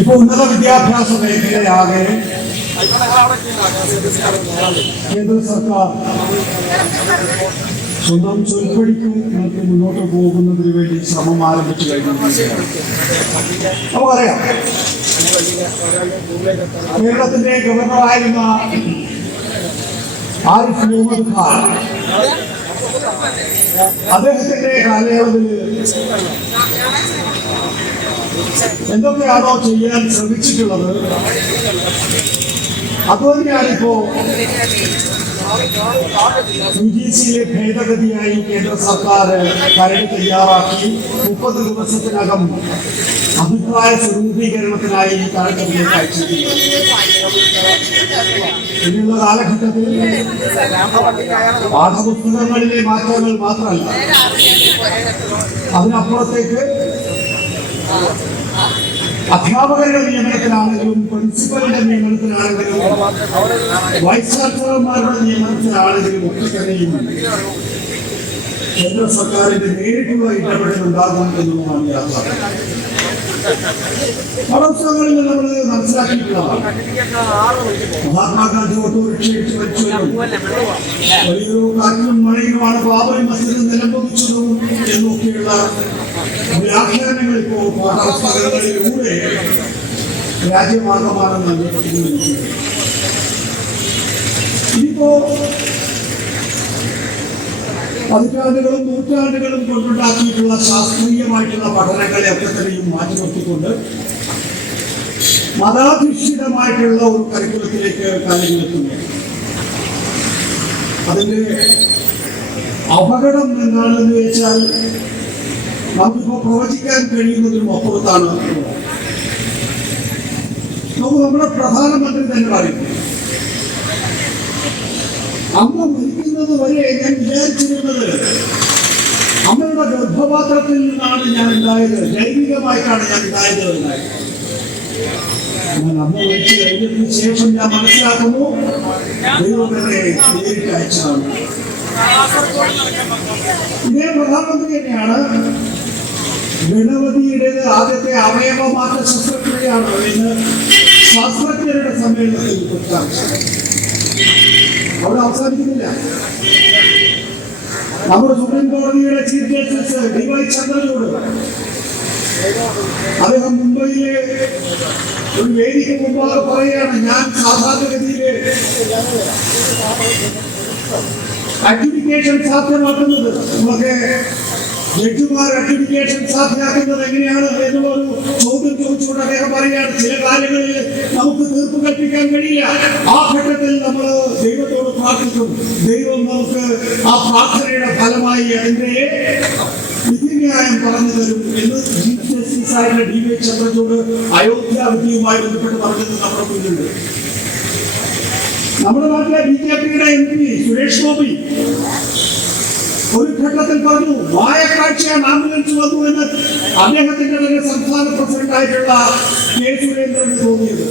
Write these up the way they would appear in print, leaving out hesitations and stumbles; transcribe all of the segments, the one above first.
ഇപ്പോൾ ഉന്നത വിദ്യാഭ്യാസ മേഖലയാകെ കേന്ദ്ര സർക്കാർ സ്വന്തം ചൊൽപ്പടിക്ക് നമുക്ക് മുന്നോട്ട് പോകുന്നതിന് വേണ്ടി ശ്രമം ആരംഭിച്ചു കഴിഞ്ഞിരിക്കുകയാണ്. നമുക്കറിയാം, കേരളത്തിന്റെ ഗവർണറായിരുന്ന ആരിഫ് മുഹമ്മദ് ഖാൻ അദ്ദേഹത്തിന്റെ കാലയളവിൽ എന്തൊക്കെയാണോ ചെയ്യാൻ ശ്രമിച്ചിട്ടുള്ളത് അതുതന്നെയാണിപ്പോ UGCയിലെ ഭേദഗതിയായി കേന്ദ്ര സർക്കാർ കരട് തയ്യാറാക്കി 30 ദിവസത്തിനകം അഭിപ്രായ സ്വരൂപീകരണത്തിനായി കരടിലേക്ക് അയച്ചിട്ടുണ്ട്. ഇനിയുള്ള കാലഘട്ടത്തിൽ പാഠപുസ്തകങ്ങളിലെ മാറ്റങ്ങൾ മാത്രമല്ല, അതിനപ്പുറത്തേക്ക് അധ്യാപകരുടെ നിയമനത്തിലാണെങ്കിലും പ്രിൻസിപ്പലിന്റെ നിയമനത്തിലാണെങ്കിലും വൈസ് ചാൻസലർമാരുടെ നിയമനത്തിലാണെങ്കിലും ഒക്കെ തന്നെയും കേന്ദ്ര സർക്കാരിന്റെ നേരിട്ടുള്ള ഇടപെടൽ ഉണ്ടാകും എന്നുള്ളതാണ് യാഥാർത്ഥ്യം. പാഠപുസ്തകങ്ങളിൽ നമ്മൾ മനസ്സിലാക്കിയിട്ടുള്ളതാണ്. മഹാത്മാഗാന്ധി ഓട്ടോറിക്ഷ വലിച്ചതും വലിയൊരു കാറ്റിലും മഴയിലുമാണ് ബാബറി മസ്ജിദ് നിലംപതിച്ചതും എന്നൊക്കെയുള്ള വ്യാഖ്യാനങ്ങൾ ഇപ്പോൾ പാഠപുസ്തകങ്ങളിലൂടെ രാജ്യമാർഗമാണെന്ന് ഇനിയിപ്പോ പതിറ്റാണ്ടുകളും നൂറ്റാണ്ടുകളും കൊണ്ടുണ്ടാക്കിയിട്ടുള്ള ശാസ്ത്രീയമായിട്ടുള്ള പഠനങ്ങളെ ഒക്കെ തന്നെയും മാറ്റി നിർത്തിക്കൊണ്ട് മതാധിഷ്ഠിതമായിട്ടുള്ള ഒരു കരിക്കുലത്തിലേക്ക് കാര്യങ്ങൾ എത്തുന്നു. അതിന്റെ അപകടം എന്താണെന്ന് വെച്ചാൽ നമുക്കിപ്പോ പ്രവചിക്കാൻ കഴിയുന്നതിനും അപ്പുറത്താണ്. നമുക്ക് നമ്മുടെ പ്രധാനമന്ത്രി തന്നെ പറയുന്നു, അമ്മ മരിക്കുന്നത് വരെ ഞാൻ വിചാരിച്ചിരുന്നത് അമ്മയുടെ ഗർഭപാത്രത്തിൽ നിന്നാണ് ഞാൻ ഉണ്ടായത്, ജൈവികമായിട്ടാണ് ഞാൻ ഉണ്ടായത് എന്നായി. അമ്മ മരിച്ചു കഴിഞ്ഞതിന് ശേഷം ഞാൻ മനസ്സിലാക്കുന്നു ദൈവം എന്നെ നേരിട്ട് അയച്ചതാണ്. ഇതേ പ്രധാനമന്ത്രി തന്നെയാണ് ഗണപതിയുടേത് ആദ്യത്തെ അവയവമാറ്റ ശസ്ത്രക്രിയയാണ് എന്ന് ശാസ്ത്രജ്ഞരുടെ സമ്മേളനത്തിൽ പ്രഖ്യാപിച്ചത്. അവിടെ അവസാനിക്കുന്നില്ല. നമ്മുടെ സുപ്രീം കോടതിയുടെ ചീഫ് ജസ്റ്റിസ് DY ചന്ദ്രചൂഡ് അദ്ദേഹം മുംബൈയിലെ ഒരു വേദിക്ക് മുമ്പാകെ പറയുകയാണ്, ഞാൻ സാധാരണഗതിയിലെ അഡ്ജുഡിക്കേഷൻ സാധ്യമാക്കുന്നത് നമുക്ക് ജഡ്ജിമാർ അഡ്ജുഡിക്കേഷൻ സാധ്യമാക്കുന്നത് എങ്ങനെയാണ് എന്നുള്ളൊരു ചോദ്യം ചോദിച്ചുകൊണ്ട് അദ്ദേഹം പറയുകയാണ്, ചില കാര്യങ്ങളിൽ നമുക്ക് തീർപ്പ് കൽപ്പിക്കാൻ കഴിയില്ല, ആ ഘട്ടത്തിൽ നമ്മൾ ദൈവത്തോട് പ്രാർത്ഥിക്കും, ദൈവം നമുക്ക് ആ പ്രാർത്ഥനയുടെ ഫലമായി അതിന്റെ വിധിന്യായം പറഞ്ഞു തരും എന്ന് ചീഫ് ജസ്റ്റിസ് ആയിട്ടുള്ള DY ചന്ദ്രചൂഡ് അയോധ്യ വിധിയുമായി ബന്ധപ്പെട്ട് പറഞ്ഞത് നമ്മുടെ മുന്നിലുണ്ട്. നമ്മുടെ നാട്ടിലെ BJPയുടെ MP സുരേഷ് ഗോപി ഒരു ഘട്ടത്തിൽ പറഞ്ഞു, വായക്കാഴ്ചയാണ് ആംബുലൻസ് വന്നു എന്ന് അദ്ദേഹത്തിന്റെ തന്നെ സംസ്ഥാന പ്രസിഡന്റ് ആയിട്ടുള്ള K സുരേന്ദ്രന് തോന്നിയത്.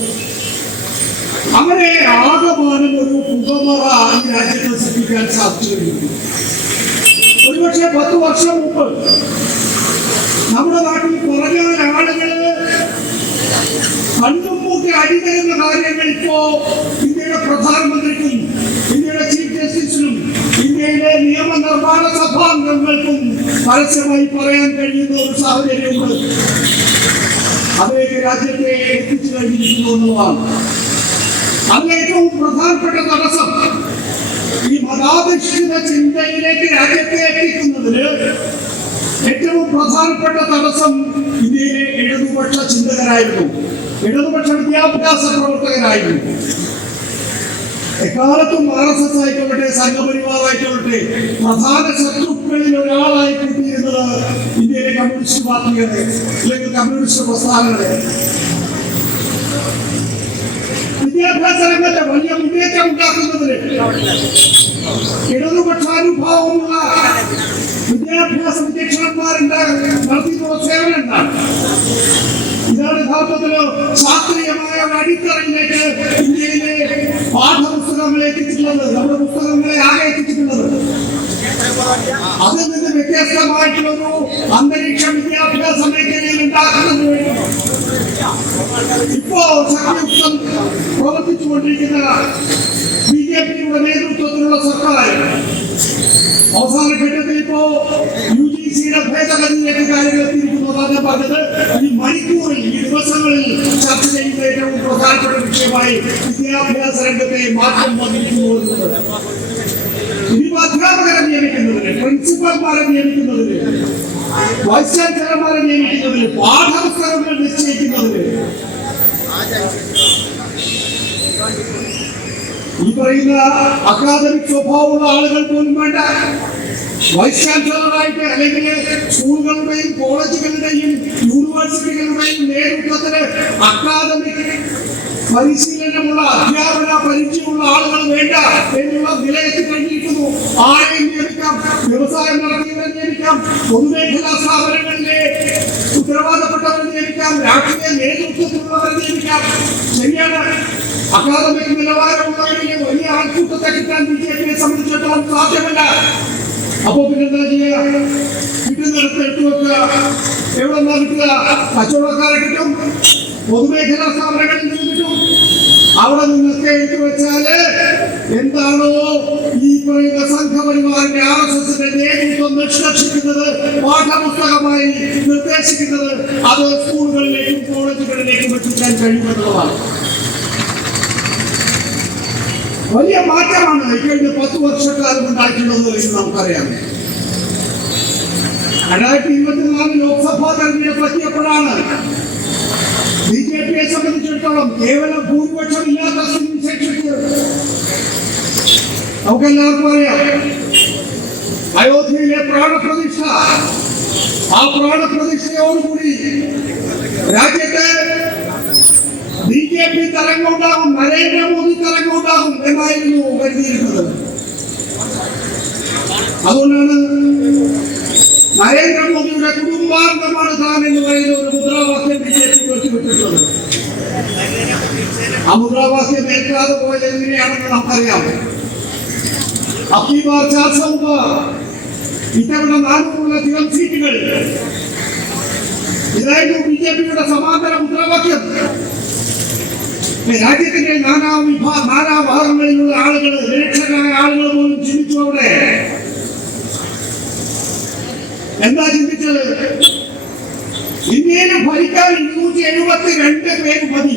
അങ്ങനെ ആകമാനം ഒരു പുകമറ ഈ രാജ്യത്ത് സൃഷ്ടിക്കാൻ സാധിച്ചിരുന്നു. ഒരുപക്ഷെ 10 വർഷം മുമ്പ് നമ്മുടെ നാട്ടിൽ പറഞ്ഞ ആളുകള് കണ്ടും മൂക്കി അടിതരുന്ന കാര്യങ്ങൾ ഇപ്പോ ഇന്ത്യയുടെ പ്രധാനമന്ത്രിക്കും ഇന്ത്യയുടെ ചീഫ് ജസ്റ്റിസിനും ഇന്ത്യയിലെ നിയമനിർമ്മാണ സഭാംഗങ്ങൾക്കും പരസ്യമായി പറയാൻ കഴിയുന്ന ഒരു സാഹചര്യമുണ്ട്. അതിലേക്ക് രാജ്യത്തെ എത്തിച്ചു കഴിഞ്ഞിരിക്കുന്നു എന്നുള്ളതാണ്. അതിൽ ഏറ്റവും പ്രധാനപ്പെട്ട തടസ്സം ഈ മതാധിഷ്ഠിത ചിന്തയിലേക്ക് രാജ്യത്തെ എത്തിക്കുന്നതിന് ഏറ്റവും പ്രധാനപ്പെട്ട തടസ്സം ഇന്ത്യയിലെ ഇടതുപക്ഷ ചിന്തകരായിരുന്നു, ഇടതുപക്ഷ വിദ്യാഭ്യാസ പ്രവർത്തകരായിരുന്നു. എക്കാലത്തും RSS ആയിക്കൊള്ളട്ടെ, സംഘപരിവാറായിക്കൊള്ളട്ടെ, പ്രധാന ശത്രുക്കളിൽ ഒരാളായി കിട്ടിയിരുന്നത് ഇന്ത്യയിലെ കമ്മ്യൂണിസ്റ്റ് പാർട്ടികളെ അല്ലെങ്കിൽ കമ്മ്യൂണിസ്റ്റ് പ്രസ്ഥാനങ്ങളെ. വിദ്യാഭ്യാസ രംഗത്തെ വലിയ മുന്നേറ്റം ഉണ്ടാക്കുന്നതിന് ഇടതുപക്ഷാനുഭാവമുള്ള വിദ്യാഭ്യാസ വിചക്ഷണന്മാരുണ്ട് നടത്തിയിട്ടുള്ള സേവനം എന്താണ്? ഇതാണ് യഥാർത്ഥത്തില് ശാസ്ത്രീയമായ ഒരു അടിത്തറയിലേക്ക് ഇന്ത്യയിലെ പാഠപുസ്തകങ്ങളെ എത്തിച്ചിട്ടുള്ളത്, നമ്മുടെ പുസ്തകങ്ങളെ ആകെ എത്തിച്ചിട്ടുള്ളത്. അതിൽ നിന്ന് വ്യത്യസ്തമായിട്ടുള്ളൊരു അന്തരീക്ഷം വിദ്യാഭ്യാസ മേഖലയിൽ ഉണ്ടാക്കുന്നതിന് വേണ്ടി ഇപ്പോ ശക്തിയുക്തം പ്രവർത്തിച്ചുകൊണ്ടിരിക്കുന്ന BJP-യുടെ നേതൃത്വത്തിലുള്ള സർക്കാർ അവസാന ഘട്ടത്തിൽ ഇപ്പോ UGC-യുടെ ഭേദഗതിയിലേക്ക് കാര്യങ്ങൾ എത്തിയിരിക്കുന്നതാണ് ഞാൻ പറഞ്ഞത്. ഈ മണിക്കൂറിൽ, ഈ ദിവസങ്ങളിൽ ചർച്ച ചെയ്യുന്ന ഏറ്റവും പ്രധാനപ്പെട്ട വിഷയമായി വിദ്യാഭ്യാസ രംഗത്തെ മാറ്റം വന്നിരിക്കുന്നു എന്നുള്ളത്. ഇനിയിപ്പോ അധ്യാപകരെ നിയമിക്കുന്നതിന്, പ്രിൻസിപ്പൽമാരെ നിയമിക്കുന്നതിന്, വൈസ് ചാൻസലർമാരെ നിയമിക്കുന്നതിന്, പാഠപുസ്തകങ്ങൾ നിശ്ചയിക്കുന്നതിന് ഈ പറയുന്ന അക്കാദമിക് സ്വഭാവമുള്ള ആളുകൾ പോലും വേണ്ട. വൈസ് ചാൻസലറായിട്ട് അല്ലെങ്കിൽ സ്കൂളുകളുടെയും കോളേജുകളുടെയും യൂണിവേഴ്സിറ്റികളുടെയും നേതൃത്വത്തിന് അക്കാദമിക് പരിശീലനമുള്ള, അധ്യാപന പരിചയമുള്ള ആളുകൾ വേണ്ട എന്നുള്ള നിലയെത്തി കഴിഞ്ഞിരിക്കുന്നു. ആരെയും നിയമിക്കാം, വ്യവസായം നടത്തിയവരെ നിയമിക്കാം, പൊതുമേഖലാ സ്ഥാപനങ്ങളിലെ ഉത്തരവാദപ്പെട്ടവരെ നിയമിക്കാം, രാഷ്ട്രീയ നേതൃത്വത്തിലുള്ളവരെ നിയമിക്കാം. ശരിയാണ്, അക്കാദമിക് നിലവാരമുള്ളവರಿಗೆ വലിയ ആൾക്കൂട്ടത്തെ കിട്ടാൻ BJP-യെ സംബന്ധിച്ചിടത്തോളം സാധ്യമല്ല. അപ്പോ പിന്നെന്താ ചെയ്യുക? കിട്ടുന്നിടത്ത് എടുത്തു വെക്കുക. എവിടെ നിന്നാ കിട്ടുക? കച്ചവടക്കാരെ കിട്ടും, പൊതുമേഖലാ സ്ഥാപനങ്ങളിൽ നിന്ന് കിട്ടും. അവിടെ നിന്നൊക്കെ എടുത്തു വെച്ചാല് എന്താണോ ഈ പറയുന്ന സംഘപരിവാറിന്റെ RSS-ന്റെ നേതൃത്വം നിഷ്കർഷിക്കുന്നത്, പാഠപുസ്തകമായി നിർദ്ദേശിക്കുന്നത്, അത് സ്കൂളുകളിലേക്കും കോളേജുകളിലേക്കും എത്തിക്കാൻ കഴിയുമെന്നുള്ളതാണ്. വലിയ മാറ്റമാണ് ഇക്കഴിഞ്ഞ 10 വർഷക്കാലം ഉണ്ടായിട്ടുള്ളത് എന്ന് നമുക്കറിയാം. 2024 ലോക്സഭാ തെരഞ്ഞെടുപ്പ് എത്തിയപ്പോഴാണ് BJP-യെ സംബന്ധിച്ചിടത്തോളം കേവലം ഭൂരിപക്ഷം ഇല്ലാത്ത സ്ഥിതിവിശേഷത്തിൽ നമുക്കെല്ലാവർക്കും അറിയാം. അയോധ്യയിലെ പ്രാണപ്രതിഷ്ഠ, ആ പ്രാണപ്രതിഷ്ഠയോടുകൂടി രാജ്യത്തെ BJP തരംഗമുണ്ടാകും, നരേന്ദ്രമോദി തരംഗമുണ്ടാകും എന്നായിരുന്നു കരുതിയിരുന്നത്. അതുകൊണ്ടാണ് നരേന്ദ്രമോദിയുടെ കുടുംബാംഗമാണ് താൻ എന്ന് പറയുന്ന ഒരു മുദ്രാവാക്യം BJP ഉയർത്തിവിട്ടിട്ടുള്ളത്. ആ മുദ്രാവാക്യം ഏൽക്കാതെ പോയത് എങ്ങനെയാണെന്ന് നമുക്കറിയാം. അബ്ദി ബാർ 400 ഇത്തവണ 400-ലധികം സീറ്റുകൾ, ഇതായിരുന്നു BJP-യുടെ സമാന്തര മുദ്രാവാക്യം. രാജ്യത്തിന്റെ നാനാഭാഗങ്ങളിലുള്ള ആളുകൾ, നിരക്ഷരായ ആളുകൾ പോലും ചിന്തിച്ചു. അവിടെ എന്താ ചിന്തിച്ചത്? ഇന്ത്യയിൽ ഭരിക്കാൻ 272 പേര് മതി,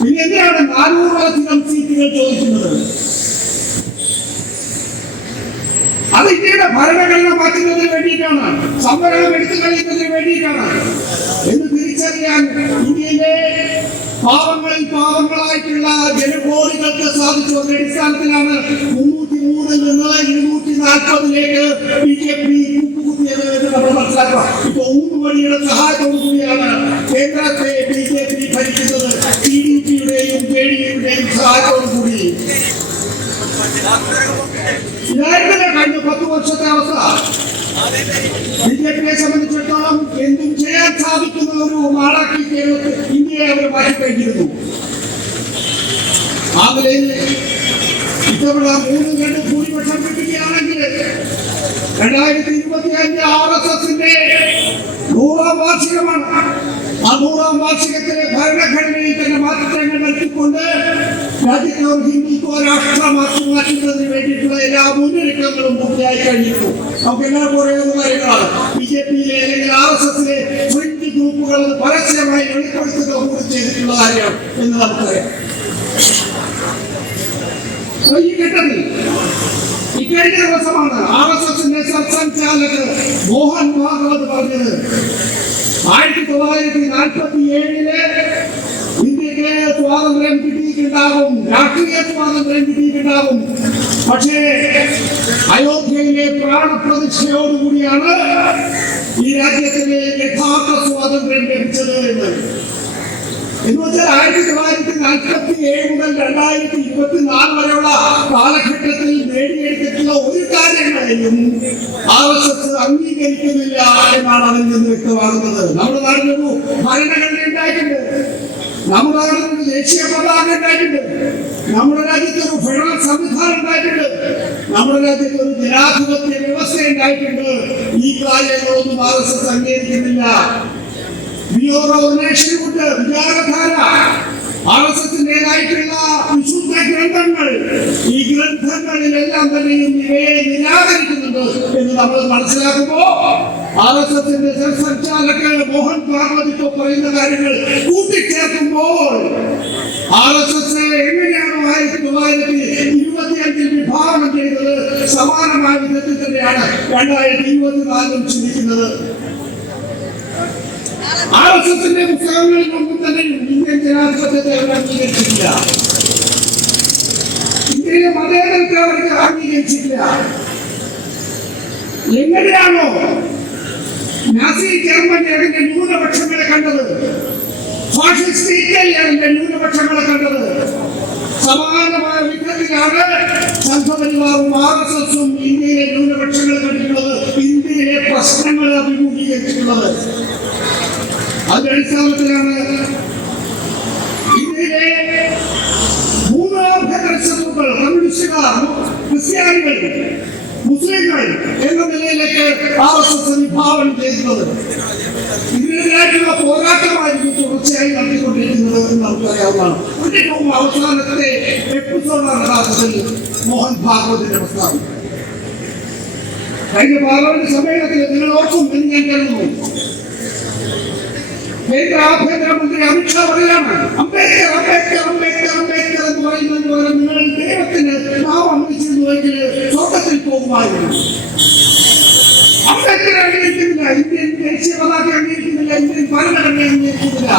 പിന്നെ എന്തിനാണ് 400-ലധികം സീറ്റുകൾ ചോദിക്കുന്നത്? അത് ഇന്ത്യയുടെ ഭരണഘടന മാറ്റുന്നതിന് വേണ്ടിയിട്ടാണ്, സംവരണം എടുത്തു കഴിയുന്നതിന് വേണ്ടിയിട്ടാണ് എന്ന് തിരിച്ചറിയാൻ ഇന്ത്യയിലെ പാവങ്ങളിൽ പാവങ്ങളായിട്ടുള്ള ജനകോടികൾക്ക് സാധിച്ചു. അതിന്റെ അടിസ്ഥാനത്തിലാണ് 303-ൽ നിന്ന് 240-ലേക്ക് BJP കൂട്ടുകുത്തിയത് എന്ന് നമ്മൾ മനസ്സിലാക്കുക. ഇപ്പൊ ഊന്നുവടിയുടെ സഹായത്തോടു കൂടിയാണ് കേന്ദ്രത്തെ BJP ഭരിക്കുന്നത്, TDP-യുടെയും JDU-യുടെയും സഹായത്തോടു കൂടി. ഇതായിരുന്നല്ലേ കഴിഞ്ഞ 10 വർഷത്തെ അവസ്ഥ. BJP-യെ സംബന്ധിച്ചിടത്തോളം എന്തും ചെയ്യാൻ സാധിക്കുന്ന ഒരു നാടാക്കി ഇന്ത്യയെ അവർ മാറ്റിക്കഴിഞ്ഞിരുന്നു. ആ നിലയിൽ ഇത്തവണ 3-2 ഭൂരിപക്ഷം കിട്ടുകയാണെങ്കിൽ 2025 RSS-ന്റെ 100-ാം വാർഷികമാണ്. ആ 100-ാം വാർഷികത്തിലെ ഭരണഘടനയിൽ തന്നെ മാറ്റങ്ങൾ വരുത്തിക്കൊണ്ട് രാജ്യത്തെ ഒരു ഹിന്ദുത്വ രാഷ്ട്രമാക്കി മാറ്റുന്നതിന് വേണ്ടിയിട്ടുള്ള എല്ലാ മുന്നൊരുക്കങ്ങളും പൂർത്തിയായി കഴിഞ്ഞിരുന്നു. നമുക്ക് എല്ലാവർക്കും അറിയാവുന്ന കാര്യങ്ങളാണ്. BJP-യിലെ അല്ലെങ്കിൽ RSS-ലെ ഫ്രഞ്ച് ഗ്രൂപ്പുകൾ പരസ്യമായി വെളിപ്പെടുത്തുക കൂടി ചെയ്തിട്ടുള്ള കാര്യമാണ് എന്ന് നമുക്കറിയാം. ഈ ഘട്ടത്തിൽ ഇക്കഴിഞ്ഞ ദിവസമാണ് RSS-ന്റെ സംസ്ഥാനചാലക് മോഹൻ ഭാഗവത് പറഞ്ഞത് 1947-ലെ ഇന്ത്യക്ക് സ്വാതന്ത്ര്യം കിട്ടിയിട്ടുണ്ടാകും, രാഷ്ട്രീയ സ്വാതന്ത്ര്യം കിട്ടിയിട്ടുണ്ടാകും, പക്ഷേ അയോധ്യയിലെ പ്രാണപ്രതിഷ്ഠയോടുകൂടിയാണ് ഈ രാജ്യത്തിന് യഥാർത്ഥ സ്വാതന്ത്ര്യം ലഭിച്ചത് എന്ന് വെച്ചാൽ 1947 മുതൽ 2024 വരെയുള്ള കാലഘട്ടത്തിൽ നേടിയെടുത്തിട്ടുള്ള ഒരു കാര്യങ്ങളെയും RSS അംഗീകരിക്കുന്നില്ല എന്നാണ് അതിൽ നിന്ന് വ്യക്തമാകുന്നത്. നമ്മുടെ നാട്ടിലൊരു ഭരണഘടന ഉണ്ടായിട്ടുണ്ട്, നമ്മുടെ നാട്ടിലൊരു ദേശീയ പതാക ഉണ്ടായിട്ടുണ്ട്, നമ്മുടെ രാജ്യത്തൊരു ഫെഡറൽ സംവിധാനം ഉണ്ടായിട്ടുണ്ട്, നമ്മുടെ രാജ്യത്തൊരു ജനാധിപത്യ വ്യവസ്ഥ ഉണ്ടായിട്ടുണ്ട്. ഈ കാര്യങ്ങളൊന്നും RSS അംഗീകരിക്കുന്നില്ല. വിചാരധാര RSSന്റേതായിട്ടുള്ള വിശുദ്ധ ഗ്രന്ഥങ്ങൾ, ഈ ഗ്രന്ഥങ്ങളിലെല്ലാം തന്നെയും ഇവയെ നിരാകരിക്കുന്നുണ്ട് എന്ന് നമ്മൾ മനസ്സിലാക്കുമ്പോൾ RSSന്റെ സംഘാടകൻ മോഹൻ ഭാഗവത് ഇപ്പോൾ പറയുന്ന കാര്യങ്ങൾ കൂട്ടിച്ചേർക്കുമ്പോൾ RSS എങ്ങനെയാണോ 1925 വിഭാവനം ചെയ്തത് സമാനമായ വിധത്തിൽ തന്നെയാണ് 2024 ചിന്തിക്കുന്നത്. RSSന്റെ പുസ്തകങ്ങളിലൊന്നും തന്നെ ഇന്ത്യൻ ജനാധിപത്യത്തെ അവർ അംഗീകരിച്ചിട്ടില്ല. ഇന്ത്യയിലെ മതേതരത്തെ അവർക്ക് അംഗീകരിച്ചിട്ടില്ല. എങ്ങനെയാണോ നാസി ജർമ്മനി അതിന്റെ ന്യൂനപക്ഷങ്ങളെ കണ്ടത്, ഫാഷിസ്റ്റ് ഇറ്റലി അതിന്റെ ന്യൂനപക്ഷങ്ങളെ കണ്ടത്, സമാനമായ വിധത്തിലാണ് സംഘപരിവാറും RSSും ഇന്ത്യയിലെ ന്യൂനപക്ഷങ്ങളെ കണ്ടിട്ടുള്ളത്, ഇന്ത്യയിലെ പ്രശ്നങ്ങളെ അഭിമുഖീകരിച്ചിട്ടുള്ളത്. അതിന്റെ അടിസ്ഥാനത്തിലാണ് ഇന്ത്യയിലെ മൂന്നാഭ്യന്തര ശത്രുക്കൾ കമ്മ്യൂണിസ്റ്റുകാർ, ക്രിസ്ത്യാനികൾ, മുസ്ലിങ്ങൾ എന്ന നിലയിലേക്ക് RSS വിഭാവനം ചെയ്തിട്ടുള്ളത്. ഇതിനെതിരായിട്ടുള്ള പോരാട്ടമായിരുന്നു തുടർച്ചയായി നടത്തിക്കൊണ്ടിരിക്കുന്നത് എന്ന് നമുക്കറിയാവുന്നതാണ്. ഏറ്റവും അവസാനത്തെ എപ്പിസോഡാണ് യഥാർത്ഥത്തിൽ മോഹൻ ഭാഗവതിന്റെ പ്രസ്താവന. കഴിഞ്ഞ പാർലമെന്റ് സമ്മേളനത്തിൽ നിങ്ങൾ ഓർക്കും എന്ന് ഞാൻ കരുതുന്നു. കേന്ദ്ര ആഭ്യന്തരമന്ത്രി അമിത്ഷാ പറയാണ്, അംബേദ്കർ അംബേദ്കർ അംബേദ്കർ അംബേദ്കർ എന്ന് പറയുന്നതിന് പകരം നിങ്ങൾ ദൈവത്തിന് നാമം വിളിച്ചിരുന്നുവെങ്കിൽ സ്വർഗത്തിൽ പോകുമായിരുന്നു. അംബേദ്കർ അംഗീകരിക്കുന്നില്ല, ഇന്ത്യൻ ദേശീയ പതാക അംഗീകരിക്കുന്നില്ല, ഇന്ത്യൻ ഭരണഘടന അംഗീകരിക്കുന്നില്ല.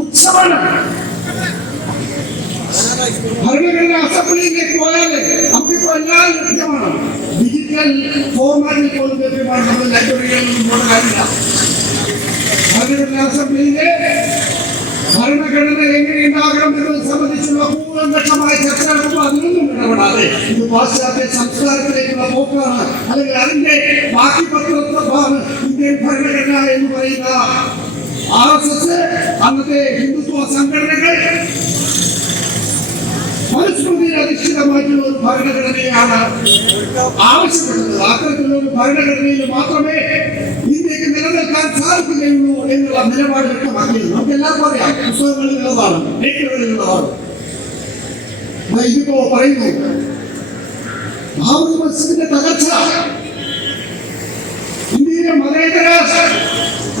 ഉത്സവം ഭരണഘടന അസംബ്ലിയിലേക്ക് പോയാൽ നമുക്കിപ്പോ എല്ലാം ലഭ്യമാണ്. ഡിജിറ്റൽ ഫോർമാറ്റിൽ പോലും ലഭ്യമാണ്. നമ്മൾ ലൈബ്രറികളിൽ പോകേണ്ട കാര്യമില്ല. ഭരണഘടനാ അസംബ്ലിയിലെ ഭരണഘടന എങ്ങനെയുണ്ടാകണം എന്നത് സംബന്ധിച്ചുള്ള കൂലങ്കഷമായ ചർച്ച നടക്കുമ്പോൾ അതിനൊന്നും ഇടപെടാതെ ഇത് പാശ്ചാത്യ സംസ്കാരത്തിലേക്കുള്ള പോക്കാണ്, അല്ലെങ്കിൽ അതിന്റെ ബാക്കി പത്രമാണ് ഇന്ത്യൻ ഭരണഘടന എന്ന് പറയുന്ന RSS അന്നത്തെ ഹിന്ദുത്വ സംഘടനകൾ മനുസ്മൃതിയിൽ അധിഷ്ഠിതമായിട്ടുള്ള ഒരു ഭരണഘടനയാണ് ആവശ്യപ്പെട്ടത്. അത്തരത്തിലുള്ള ഒരു ഭരണഘടനയിൽ മാത്രമേ ഇന്ത്യക്ക് നിലനിൽക്കാൻ സാധിക്കുകയുള്ളൂ എന്നുള്ള നിലപാട് വ്യക്തമാക്കിയത് നമുക്ക് എല്ലാവർക്കും അറിയാം. പുസ്തകങ്ങളിലുള്ളതാണ്, ലേഖനങ്ങളിലുള്ളതാണ്. ഇതിപ്പോ പറയുന്നു ബാബറി മസ്ജിദിന്റെ തകർച്ച ഇന്ത്യയിലെ മതേതര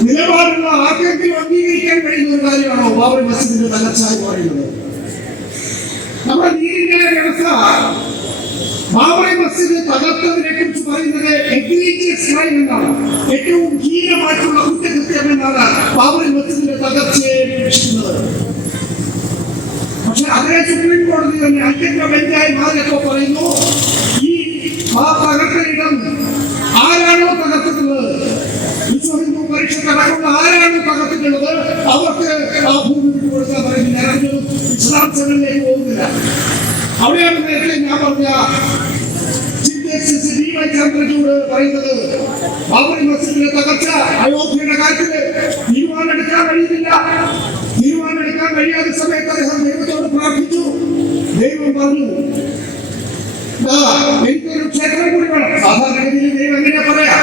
നിലപാടുള്ള ആർക്കെങ്കിലും അംഗീകരിക്കാൻ കഴിയുന്ന ഒരു കാര്യമാണോ ബാബറി മസ്ജിദിന്റെ തകർച്ച എന്ന് പറയുന്നത്? നമ്മുടെ നീതിന്യായ വ്യവസ്ഥ ബാബറി മസ്ജിദ് തകർത്തതിനെ കുറിച്ച് പറയുന്നത് egregious crime എന്നാണ്, ഏറ്റവും ഹീനമായിട്ടുള്ള കുറ്റകൃത്യം എന്നാണ് ബാബറി മസ്ജിദിന്റെ തകർച്ചയെ വീക്ഷിക്കുന്നത്. പക്ഷെ അതേ സുപ്രീം കോടതി തന്നെ അഞ്ചംഗ ബെഞ്ചായി മാറിയപ്പോ പറയുന്നു, ഈ തകർത്തയിടം ആരാണോ തകർത്തിട്ടുള്ളത്, വിശ്വ ഹിന്ദു പരിഷത്ത് അടക്കമുള്ള ആരാണോ തകർത്തിട്ടുള്ളത് അവർക്ക് ആ ഭൂമി വിട്ടുകൊടുക്കാൻ പറയുന്നില്ല. ഞാനൊരു വിശദാംശങ്ങളിലേക്ക് പോകുന്നില്ല. അവിടെയാണ് നേരത്തെ ഞാൻ പറഞ്ഞ ചീഫ് ജസ്റ്റിസ് DY ചന്ദ്രചൂഡ് പറയുന്നത്, ബാബറി മസ്ജിദിന്റെ തകർച്ച അയോധ്യയുടെ കാര്യത്തിൽ തീരുമാനമെടുക്കാൻ കഴിയുന്നില്ല. തീരുമാനമെടുക്കാൻ കഴിയാത്ത സമയത്ത് അദ്ദേഹം ദൈവത്തോട് പ്രാർത്ഥിച്ചു. ദൈവം പറഞ്ഞു, എനിക്കൊരു ക്ഷേത്രം കൂടി വേണം. സാധാരണഗതിയിൽ ദൈവം എങ്ങനെയാ പറയാ,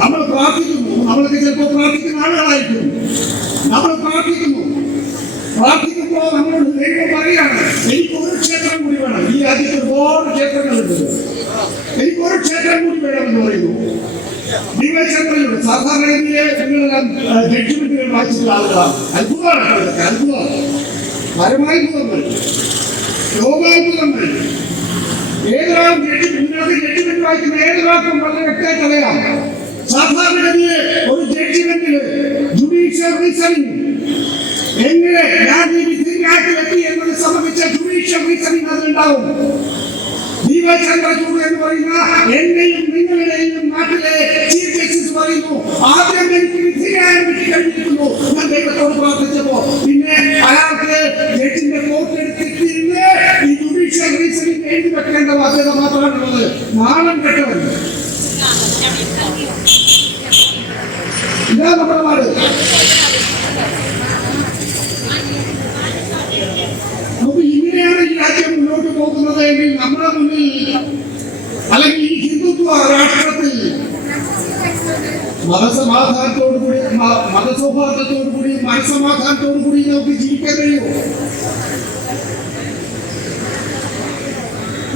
നമ്മൾ പ്രാർത്ഥിക്കുന്നു, നമ്മളൊക്കെ ചിലപ്പോൾ പ്രാർത്ഥിക്കുന്ന ആളുകളായിരിക്കും. നമ്മൾ പ്രാർത്ഥിക്കുമ്പോൾ നമ്മളോട് ദൈവം പറയാണ്, എനിക്കൊരു ക്ഷേത്രം കൂടി വേണം. ഈ രാജ്യത്ത് ഒരുപാട് ക്ഷേത്രങ്ങളുണ്ട്, എനിക്കൊരു ക്ഷേത്രം കൂടി വേണമെന്ന് പറയുന്നു. DY ചന്ദ്രചൂഡ് സാധാരണഗതിയിലെ നിങ്ങളെല്ലാം ജഡ്ജ്മെന്റുകൾ വായിച്ചിട്ടുള്ള ആളുകളാണ്. അത്ഭുതമാണ് ഇതൊക്കെ, അത്ഭുതമാണ്, പരമാത്ഭുതങ്ങൾ, ലോകാത്ഭുതങ്ങൾ. ഏതൊരാളും ജഡ്ജ്മെന്റ് വായിക്കുന്ന ഏതൊരാൾക്കും വളരെ വ്യക്തമായിട്ട് അറിയാം. സാധാരണഗതിയിൽ ഒരു ജഡ്ജ്മെന്റില് ജുഡീഷ്യൽ റീസണിംഗ് എങ്ങനെ ഞാൻ ഈ വിധിന്യായത്തിലെത്തി എന്നത് സംബന്ധിച്ച ജുഡീഷ്യൽ റീസണിംഗ് അതിലുണ്ടാവും. DY ചന്ദ്രചൂഡ് എന്ന് പറയുന്ന എന്റെയും നിങ്ങളുടെയും നാട്ടിലെ ചീഫ് ജസ്റ്റിസ് പറയുന്നു, ആദ്യം എനിക്ക് വിധിന്യായം കിട്ടിക്കഴിഞ്ഞിരിക്കുന്നു. ഞാൻ ദൈവത്തോട് പ്രാർത്ഥിച്ചപ്പോ പിന്നെ അയാൾക്ക് ജഡ്ജിന്റെ കോർട്ട് എടുത്തിരുന്ന് ഈ ജുഡീഷ്യൽ റീസണിംഗ് എഴുതി വെക്കേണ്ട ബാധ്യത മാത്രമാണുള്ളത്. നാണം കെട്ടവൻ. ഇതാ നമ്മുടെ നാട്. നമുക്ക് ഇങ്ങനെയാണ് ഈ രാജ്യം മുന്നോട്ട് പോകുന്നത് എങ്കിൽ നമ്മുടെ മുന്നിൽ, അല്ലെങ്കിൽ ഈ ഹിന്ദുത്വ രാഷ്ട്രത്തിൽ മതസമാധാനത്തോടുകൂടി മതസൗഹാർദ്ദത്തോടു കൂടി മനസ്സമാധാനത്തോടു കൂടി നമുക്ക് ജീവിക്കാൻ കഴിയുമോ?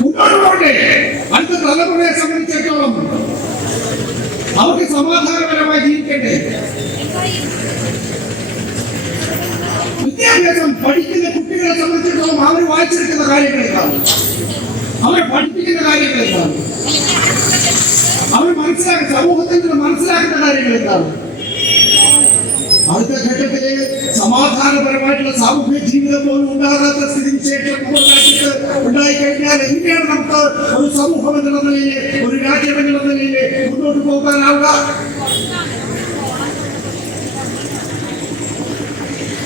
മുന്നോട്ട് പോകട്ടെ. അടുത്ത തലമുറയെ സംബന്ധിച്ചിടത്തോളം അവർക്ക് സമാധാനപരമായി ജീവിക്കട്ടെ. വിദ്യാഭ്യാസം പഠിക്കുന്ന കുട്ടികളെ സംബന്ധിച്ചിടത്തോളം അവർ വായിച്ചെടുക്കുന്ന കാര്യങ്ങളെക്കാണ്, അവരെ പഠിപ്പിക്കുന്ന കാര്യങ്ങളെക്കാണ്, അവർ സമൂഹത്തിൽ നിന്ന് മനസ്സിലാക്കുന്ന കാര്യങ്ങളെക്കാണ്. അടുത്ത ഘട്ടത്തില് സമാധാനപരമായിട്ടുള്ള സാമൂഹ്യ ജീവിതം പോലും ഉണ്ടാകാത്ത സ്ഥിതിവിശേഷം രാജ്യത്ത് ഉണ്ടായിക്കഴിഞ്ഞാൽ എങ്ങനെയാണ് നമുക്ക് ഒരു സമൂഹം എന്നുള്ള നിലയിൽ, ഒരു രാജ്യം എന്നുള്ള നിലയിൽ മുന്നോട്ട് പോകാനാവുക?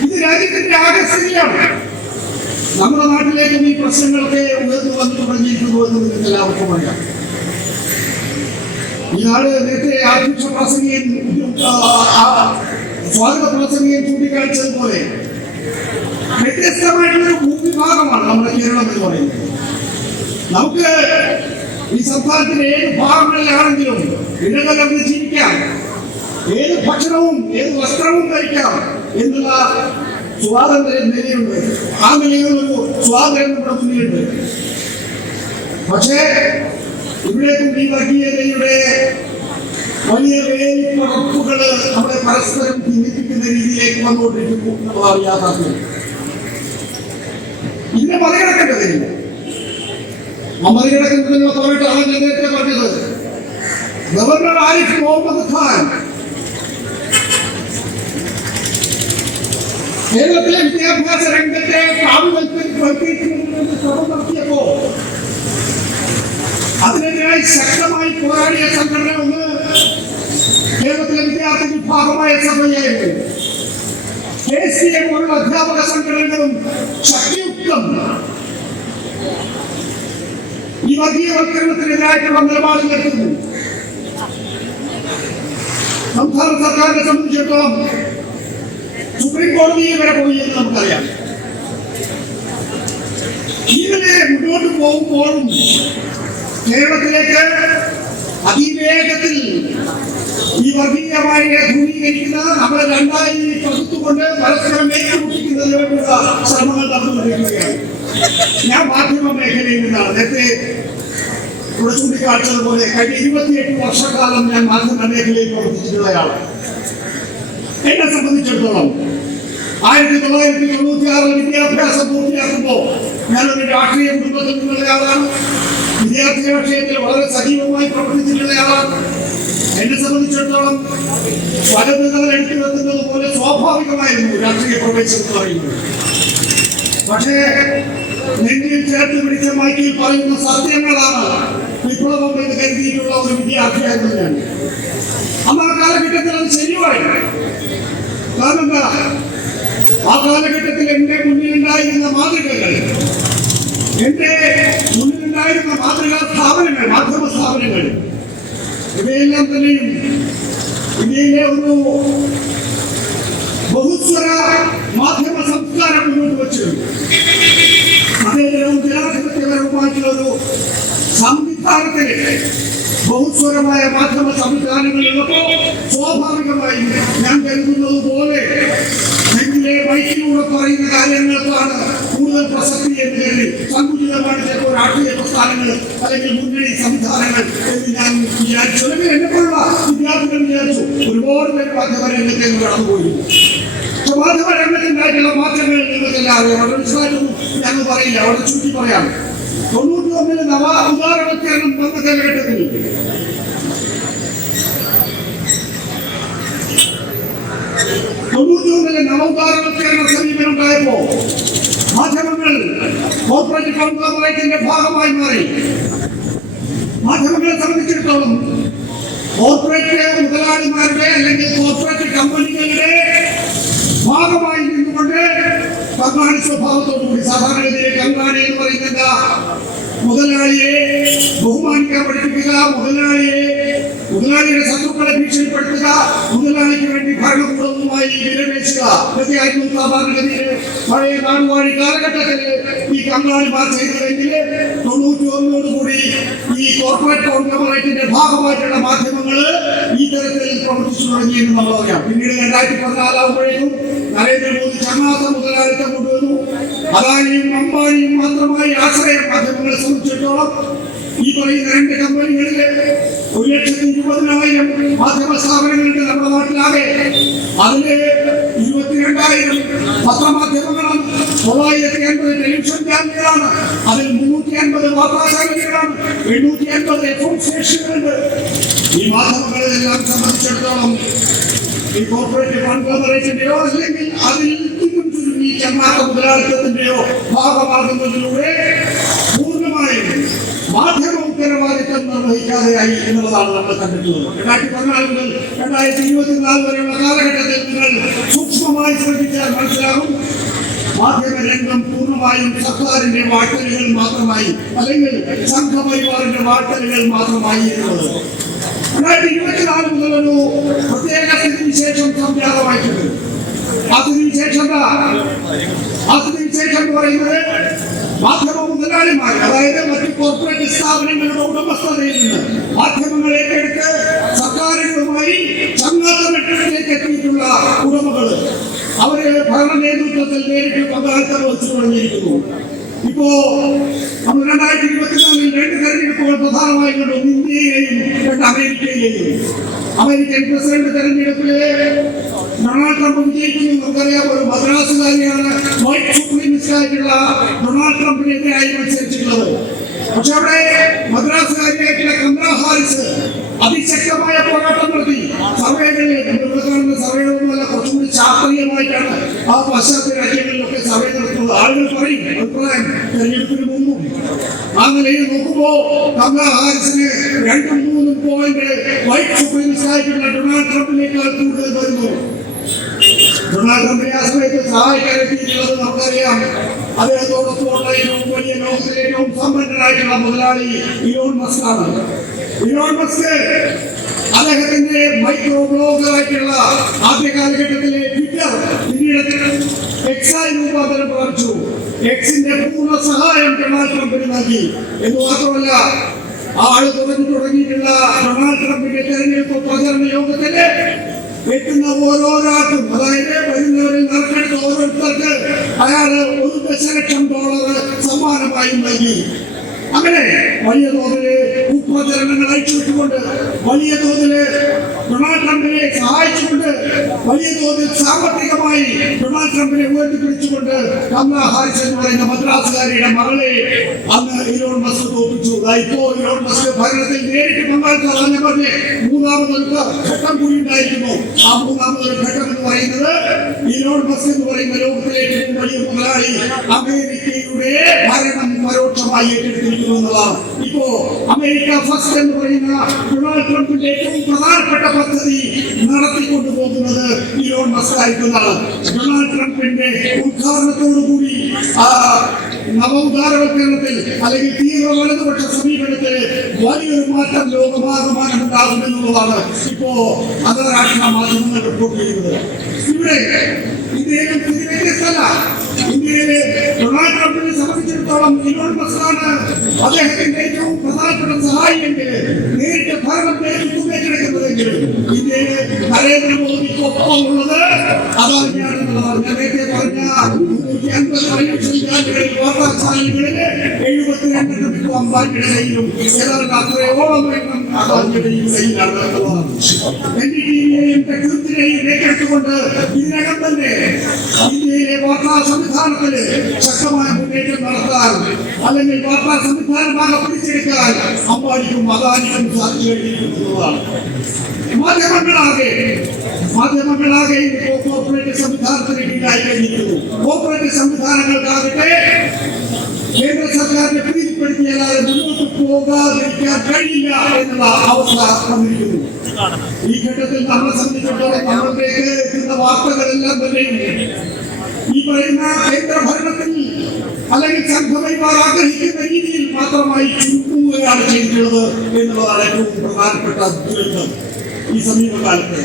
ഇത് രാജ്യത്തിന്റെ ആകസ്ഥിതിയാണ്. നമ്മുടെ നാട്ടിലേക്കും ഈ പ്രശ്നങ്ങളൊക്കെ ഉയർന്നു വന്നു തുടങ്ങിയിരിക്കുന്നു എന്ന് നിങ്ങൾക്ക് എല്ലാവർക്കും അറിയാം. ഈ നാട് നേരത്തെ അധ്യക്ഷ പ്രസംഗിയൻ സ്വാഗത പ്രസംഗിയൻ ചൂണ്ടിക്കാണിച്ചതുപോലെ വ്യത്യസ്തമായിട്ടുള്ളൊരു ഭൂവിഭാഗമാണ് നമ്മുടെ കേരളം എന്ന് പറയുന്നത്. നമുക്ക് ഈ സംസ്ഥാനത്തിന്റെ ഏത് ഭാഗങ്ങളിലാണെങ്കിലും ഇടകലർന്ന് ജീവിക്കാം, ഏത് ഭക്ഷണവും ഏത് വസ്ത്രവും ധരിക്കാം എന്നുള്ള സ്വാതന്ത്ര്യം നിലയുണ്ട്. ആ നിലയിലൊരു സ്വാതന്ത്ര്യം നമ്മുടെ മുന്നിലുണ്ട്. പക്ഷേ ഇവിടേക്കും ഈ വർഗീയതയുടെ വലിയ വേലിപ്പറപ്പുകൾ നമ്മളെ പരസ്പരം ഭിന്നിപ്പിക്കുന്ന രീതിയിലേക്ക് വന്നുകൊണ്ടിരിക്കുന്നു എന്നുള്ളതാണ് യാഥാർത്ഥ്യം. ഇതിനെ മറികടക്കേണ്ടതില്ല. മറികടക്കുന്നതിന് പറഞ്ഞിട്ടാണ് ഞാൻ നേരത്തെ പറഞ്ഞത്. ഗവർണർ ആരിഫ് മുഹമ്മദ് ഖാൻ കേരളത്തിലെ വിദ്യാഭ്യാസ രംഗത്തെ കാവ്യവൽക്കരിക്കുന്നതിന് ശ്രമം നടത്തിയപ്പോ അതിനെതിരായി ശക്തമായി പോരാടിയ സംഘടന ഒന്ന് കേരളത്തിലെ വിദ്യാർത്ഥി വിഭാഗമായ സഭയായിരുന്നു. KCA പോലുള്ള അധ്യാപക സംഘടനകളും ശക്തിയുക്തം ഈ വർഗീയവൽക്കരണത്തിനെതിരായിട്ടുള്ള നിലപാടുകളെടുക്കുന്നു. സംസ്ഥാന സർക്കാരിനെ സംബന്ധിച്ചിടത്തോളം സുപ്രീം കോടതിയെ വരെ പോയി എന്ന് നമുക്കറിയാം. ഇതിനെ മുന്നോട്ട് പോകുമ്പോഴും കേരളത്തിലേക്ക് അതിവേഗത്തിൽ ഈ വർഗീയമായി ധ്രുവീകരിക്കുന്ന നമ്മളെ രണ്ടായി പകുത്തുകൊണ്ട് പരസ്പരം ഏറ്റുമുട്ടിക്കുന്നതിന് വേണ്ടിയുള്ള ശ്രമങ്ങൾ നടന്നുകൊണ്ടിരിക്കുകയാണ്. ഞാൻ മാധ്യമ മേഖലയിൽ നിന്നാണ്. നേരത്തെ ഇവിടെ ചൂണ്ടിക്കാണിച്ചതുപോലെ കഴിഞ്ഞ 28 വർഷക്കാലം ഞാൻ മാധ്യമ മേഖലയിൽ പ്രവർത്തിച്ചിട്ടുള്ളയാളാണ്. എന്നെ സംബന്ധിച്ചിടത്തോളം 1996 വിദ്യാഭ്യാസം പൂർത്തിയാക്കുമ്പോൾ ഞാനൊരു രാഷ്ട്രീയ കുടുംബത്തിൽ നിന്നുള്ളയാളാണ്. വിദ്യാർത്ഥി രാഷ്ട്രീയത്തിൽ വളരെ സജീവമായി പ്രവർത്തിച്ചിട്ടുള്ളയാളാണ്. എന്നെ സംബന്ധിച്ചിടത്തോളം വലതുകൾ എടുത്തു വെക്കുന്നത് പോലെ സ്വാഭാവികമായിരുന്നു രാഷ്ട്രീയ പ്രവേശനം എന്ന് പറയുന്നത്. പക്ഷേ നെഞ്ചിൽ ചേർത്ത് പിടിച്ച മൈക്കിൽ പറയുന്ന സത്യങ്ങളാണ് വിപ്ലവം എന്ന് കരുതിയിട്ടുള്ള ഒരു വിദ്യാർത്ഥിയായിരുന്നു ഞാൻ. അന്ന് ആ കാലഘട്ടത്തിൽ അത് ശരിയായി. കാരണം എന്താ, ആ കാലഘട്ടത്തിൽ എന്റെ മുന്നിലുണ്ടായിരുന്ന മാതൃകകൾ, എന്റെ മുന്നിലുണ്ടായിരുന്ന മാതൃകാ സ്ഥാപനങ്ങൾ, മാധ്യമ സ്ഥാപനങ്ങൾ, ഇവയെല്ലാം തന്നെയും ഇന്ത്യയിലെ ഒരു ബഹുസ്വര മാധ്യമ സംസ്കാരം മുന്നോട്ട് വച്ചിരുന്നു. അതേതരവും ജനാധിപത്യപരവുമായിട്ടുള്ള ഒരു സംവിധാനത്തിന് ബഹുസ്വരമായ മാധ്യമ സംവിധാനങ്ങളിലൊക്കെ സ്വാഭാവികമായി ഞാൻ കരുതുന്നത് പോലെ നെഞ്ചിലെ മൈക്കിലൂടെ പറയുന്ന കാര്യങ്ങൾക്കാണ് കൂടുതൽ പ്രസക്തി എന്ന് കരുതി സങ്കുചിതമാണ് ചിലപ്പോൾ രാഷ്ട്രീയ പ്രസ്ഥാനങ്ങൾ അല്ലെങ്കിൽ മുന്നണി സംവിധാനങ്ങൾ എന്ന് ഞാൻ വിചാരിച്ചു. അല്ലെങ്കിൽ എന്നെപ്പോലുള്ള വിദ്യാർത്ഥികൾ വിചാരിച്ചു. ഒരുപാട് പേര് മാധ്യമ രംഗത്തേക്ക് കടന്നുപോയിരുന്നു. പക്ഷെ മാധ്യമ രംഗത്തുണ്ടായിട്ടുള്ള മാറ്റങ്ങൾ നിങ്ങൾക്കെല്ലാം അറിയാം. വളരെ വിശദമായിട്ടൊന്നും ഞങ്ങൾ പറയില്ല, അവിടെ ചുറ്റി പറയാം. 91 നവ ഉദാരവൽക്കരണം വന്ന കാലഘട്ടത്തിൽ നവോദാരവൽക്കരണ സമീപനം ഉണ്ടായപ്പോ മാധ്യമങ്ങൾ കോർപ്പറേറ്റ് കോൺഗ്ലോമറേറ്റിന്റെ ഭാഗമായി മാറി. മാധ്യമങ്ങളെ സംബന്ധിച്ചിടത്തോളം കോർപ്പറേറ്റ് മുതലാളിമാരുടെ അല്ലെങ്കിൽ കോർപ്പറേറ്റ് കമ്പനികളുടെ ഭാഗമായി നിന്നുകൊണ്ട് കങ്കാണി സ്വഭാവത്തോടുകൂടി, സാധാരണഗതിയിലെ കങ്കാണി എന്ന് പറയുന്നത് മുതലാളിയെ ബഹുമാനിക്കാൻ പഠിപ്പിക്കുക, മുതലാളിയുടെ ശത്രുക്കളെ ഭീഷണിപ്പെടുത്തുക, മുതലാളിക്ക് വേണ്ടി ഭരണകൂടവുമായി വിലപേശുക, ഇതൊക്കെയായിരുന്നു സാധാരണഗതിയിൽ പഴയ നാടുവാഴി കാലഘട്ടത്തിൽ ഈ കങ്കാണിമാർ ചെയ്തതെങ്കിൽ 91 കൂടി ഈ കോർപ്പറേറ്റ് കോൺഗ്ലോമറേറ്റിന്റെ ഭാഗമായിട്ടുള്ള മാധ്യമങ്ങൾ ഈ തരത്തിൽ പ്രവർത്തിച്ചു തുടങ്ങിയെന്ന് നമ്മളറിയാം. പിന്നീട് 2014 ആകുമ്പോഴേക്കും നരേന്ദ്രമോദി ചങ്ങാത്ത മുതലാളിത്തം കൊണ്ടുവന്നു. അദാനിയും അംബാനിയും മാത്രമായി ആശ്രയ മാധ്യമങ്ങളെ സംബന്ധിച്ചിടത്തോളം ഈ പറയുന്ന 2 കമ്പനികളിലെ 1,20,000 മാധ്യമ സ്ഥാപനങ്ങളുണ്ട് നമ്മുടെ നാട്ടിലാകെ. അതില് 22,000 പത്രമാധ്യമങ്ങളാണ്, 980 ടെലിവിഷൻ ചാനലുകളാണ്, അതിൽ 350 വാർത്താ ചാനലുകളാണ്, 850 FM സ്റ്റേഷനുകളുണ്ട്. ഈ മാധ്യമങ്ങളെല്ലാം സംബന്ധിച്ചിടത്തോളം ഈ കോർപ്പറേറ്റ് കോൺഗ്ലോമറേറ്റിന്റെയോ അല്ലെങ്കിൽ അതിൽ ചുരുങ്ങി ചങ്ങാത്ത മുതലാളിത്തത്തിന്റെയോ ഭാഗമാകുന്നതിലൂടെ പൂർണ്ണമായും മാധ്യമ ഉത്തരവാദിത്തം നിർവഹിക്കാതെയായി എന്നുള്ളതാണ് നമ്മൾ കണ്ടിട്ടുള്ളത്. 2014 മുതൽ 2024 വരെയുള്ള കാലഘട്ടത്തിൽ നിങ്ങൾ സൂക്ഷ്മമായി ശ്രദ്ധിച്ചാൽ മനസ്സിലാകും, മാധ്യമ രംഗം പൂർണ്ണമായും സർക്കാരിന്റെ വാഴ്ത്തലുകൾ മാത്രമായി അല്ലെങ്കിൽ സംഘപരിവാറിന്റെ വാഴ്ത്തലുകൾ മാത്രമായി എന്നുള്ളത്. 2024 മുതലൊരു പ്രത്യേക സ്ഥിതിവിശേഷം സംജാതമായിട്ടുണ്ട്. ആ സ്ഥിതിവിശേഷം എന്ന് പറയുന്നത് മാധ്യമ മുതലാളിമാർ, അതായത് മറ്റു കോർപ്പറേറ്റ് സ്ഥാപനങ്ങളുടെ ഉടമസ്ഥതയിൽ നിന്ന് മാധ്യമങ്ങൾ ഏറ്റെടുത്ത് സർക്കാരുകളുമായി ചങ്ങാത്തത്തിലേക്ക് എത്തിയിട്ടുള്ള ഉടമകൾ, അവര് ഭരണ നേതൃത്വത്തിൽ നേരിട്ട് പങ്കാളിത്തം വഹിച്ചു തുടങ്ങിയിരിക്കുന്നു. ഇപ്പോ നമ്മൾ 2024 2 തെരഞ്ഞെടുപ്പുകൾ പ്രധാനമായി കണ്ടു. ഇന്ത്യയിലെയും 2 അമേരിക്കയിലെയും. അമേരിക്കൻ പ്രസിഡന്റ് തെരഞ്ഞെടുപ്പില് ഡൊണാൾഡ് ട്രംപ് വിജയിക്കുന്നു. നമുക്കറിയാം, ഒരു മദ്രാസുകാരിയാണ് വൈറ്റ് സുപ്രീമിസ്റ്റ് ആയിട്ടുള്ള ഡൊണാൾഡ് ട്രംപിനെതിരായി മത്സരിച്ചിട്ടുള്ളത്. പക്ഷെ അവിടെ മദ്രാസുകാരിയായിട്ടുള്ള കമലാ ഹാരിസ് അതിശക്തമായ പോരാട്ടം നടത്തി. സർവേകളിൽ കാണുന്ന സർവേകളൊന്നുമല്ല, കുറച്ചുകൂടി ശാസ്ത്രീയമായിട്ടാണ് ആ പാശ്ചാത്യ രാജ്യങ്ങളിലൊക്കെ സർവേ നടത്തുന്നത്. ആളുകൾ പറയും അഭിപ്രായം തെരഞ്ഞെടുപ്പിന് മുമ്പും. ആ നിലയിൽ നോക്കുമ്പോ കമലാ ഹാരിസിന് 2-3 പോയിന്റ് വൈറ്റ് സുപ്രീമിസ്റ്റ് ആയിട്ടുള്ള ഡൊണാൾഡ് ട്രംപിനേക്കാൾ കൂടുതൽ വരുന്നു. ഡൊണാൾഡ് ട്രംപിനെ ആ സമയത്ത് സഹായിക്കാനെത്തിയിട്ടുള്ളത് നമുക്കറിയാം. അദ്ദേഹത്തോടൊപ്പമുള്ള ഏറ്റവും വലിയ ലോകത്തിലെ ഏറ്റവും സമ്പന്നനായിട്ടുള്ള മുതലാളി ഇലോൺ മസ്ക് ആണ്. ഇലോൺ മസ്ക് അദ്ദേഹത്തിന്റെ മൈക്രോ ബ്ലോഗറായിട്ടുള്ള ആദ്യ കാലഘട്ടത്തിലെ ട്വിറ്റർ പിന്നീട് എക്സായി രൂപാന്തരം പ്രാപിച്ചു. എക്സിന്റെ പൂർണ്ണ സഹായം ഡൊണാൾഡ് ട്രംപിന് നൽകി എന്ന് മാത്രമല്ല, ആള് തുടങ്ങിയിട്ടുള്ള ഡൊണാൾഡ് ട്രംപിന്റെ തെരഞ്ഞെടുപ്പ് പ്രചരണ യോഗത്തില് എത്തുന്ന ഓരോരാൾക്കും, അതായത് വരുന്നവരിൽ നറുക്കെടുത്ത ഓരോരുത്തർക്ക് അയാള് $1 ദശലക്ഷം സമ്മാനമായി നൽകി. അങ്ങനെ വലിയ തോതില് കുപ്രചരണങ്ങൾ അയച്ചുവിട്ടുകൊണ്ട്, വലിയ തോതില് ഡൊണാൾഡ് ട്രംപിനെ സഹായിച്ചുകൊണ്ട്, വലിയ തോതിൽ സാമ്പത്തികമായി ഡൊണാൾഡ് ട്രംപിനെ ഉയർത്തിപ്പിടിച്ചുകൊണ്ട് കമലാ ഹാരിസ് എന്ന് പറയുന്ന മദ്രാസുകാരിയുടെ മകളെ അന്ന് ഇലോൺ മസ്ക് തോൽപ്പിച്ചു. ഇപ്പോ ഇലോൺ മസ്ക് ഭരണത്തിൽ നേരിട്ട് പങ്കാളിത്തം പറഞ്ഞ് 3ാമതൊരു ഘട്ടം കൂടി ഉണ്ടായിരിക്കുന്നു. ആ 3ാമതൊരു ഘട്ടം എന്ന് പറയുന്നത് ഇലോൺ മസ്ക് എന്ന് പറയുന്ന ലോകത്തിലെ ഏറ്റവും വലിയ മുതലാളി അമേരിക്കയുടെ ഭരണം പരോക്ഷമായി ഏറ്റെടുത്തിരിക്കുന്നു എന്നുള്ളതാണ്. ഇപ്പോ അമേരിക്ക ഫസ്റ്റ് എന്ന് പറയുന്ന ഡൊണാൾഡ് ട്രംപിന്റെ ഏറ്റവും പ്രധാനപ്പെട്ട പദ്ധതി നടത്തിക്കൊണ്ടു പോകുന്നത് ഇലോൺ മസ്ക് ആയിരിക്കുന്നതാണ്. ഡൊണാൾഡ് ട്രംപിന്റെ ഉദ്ഘാടനത്തോടുകൂടി നവോദാരവൽക്കരണത്തിൽ അല്ലെങ്കിൽ തീവ്ര വലതുപക്ഷ സമീപനത്തിൽ വലിയൊരു മാറ്റം ലോകമാകമാനം ഉണ്ടാകുമെന്നുള്ളതാണ് ഇപ്പോ അന്താരാഷ്ട്ര മാധ്യമങ്ങൾ റിപ്പോർട്ട് ചെയ്യുന്നത്. ഇവിടെ ഇന്ത്യയിലും സ്ഥിതി വ്യത്യസ്തമല്ല. ഇന്ത്യയിലെ ഡൊണാൾഡ് ട്രംപിനെ സംബന്ധിച്ചിടത്തോളം ഇലോൺ മസ്ക് ആണ് അദ്ദേഹത്തിന്റെ ഏറ്റവും പ്രധാനപ്പെട്ട സഹായിയെങ്കിൽ, നേരിട്ട് ഭരണം ഏറ്റെടുക്കുന്നതെങ്കിൽ ഇന്ത്യയിലെ നരേന്ദ്രമോദിക്കൊപ്പം ഉള്ളത് അദാനിയാണെന്നുള്ളതാണ്. ഞാൻ നേരത്തെ പറഞ്ഞ 350 ടെലിവിഷൻ ചാനലുകളിൽ വാർത്താ ചാനലുകളിൽ 72 ഇപ്പോൾ അംബാനിയുടെ കയ്യിലും ഏതാണ്ട് അത്രയോളം എണ്ണം അദാനിയുടെയും കയ്യിലാണ് എന്നുള്ളതാണ്. NDTVയെയും ടെക്നിക്കിനെയും ഏറ്റെടുത്തുകൊണ്ട് ഇതിനകം തന്നെ ഇന്ത്യയിലെ വാർത്താ സംവിധാനത്തില് ശക്തമായ മുന്നേറ്റം നടത്താൻ അല്ലെങ്കിൽ വാർത്താ സംവിധാനமாக പിടിച്ചെടുക്കാൻ അംബാനിക്കും അദാനിക്കും സാധിച്ചു കഴിഞ്ഞിരിക്കുന്നതാണ്. മാധ്യമങ്ങളാകെ കോർപ്പറേറ്റ് സംവിധാനത്തിന് കീഴിലായി കഴിഞ്ഞിരിക്കുന്നു. കോർപ്പറേറ്റ് സംവിധാനങ്ങൾക്കാകട്ടെ കേന്ദ്ര സർക്കാരിനെ പ്രീതിപ്പെടുത്തിയാൽ മുന്നോട്ട് പോകാതിരിക്കാൻ കഴിയില്ല എന്നുള്ള അവസ്ഥ വന്നിരിക്കുന്നു. ഈ ഘട്ടത്തിൽ നമ്മളെ സംബന്ധിച്ചിടത്തോളം നമ്മളിലേക്ക് എത്തുന്ന വാർത്തകളെല്ലാം തന്നെ ഈ പറയുന്ന കേന്ദ്ര ഭരണത്തിൽ അല്ലെങ്കിൽ സംഘപരിവാർ ആഗ്രഹിക്കുന്ന രീതിയിൽ മാത്രമായി ചുരുക്കുകയാണ് ചെയ്തിട്ടുള്ളത് എന്നുള്ളതാണ് ഏറ്റവും പ്രധാനപ്പെട്ട ദുരന്തം. ഈ സമീപകാലത്ത്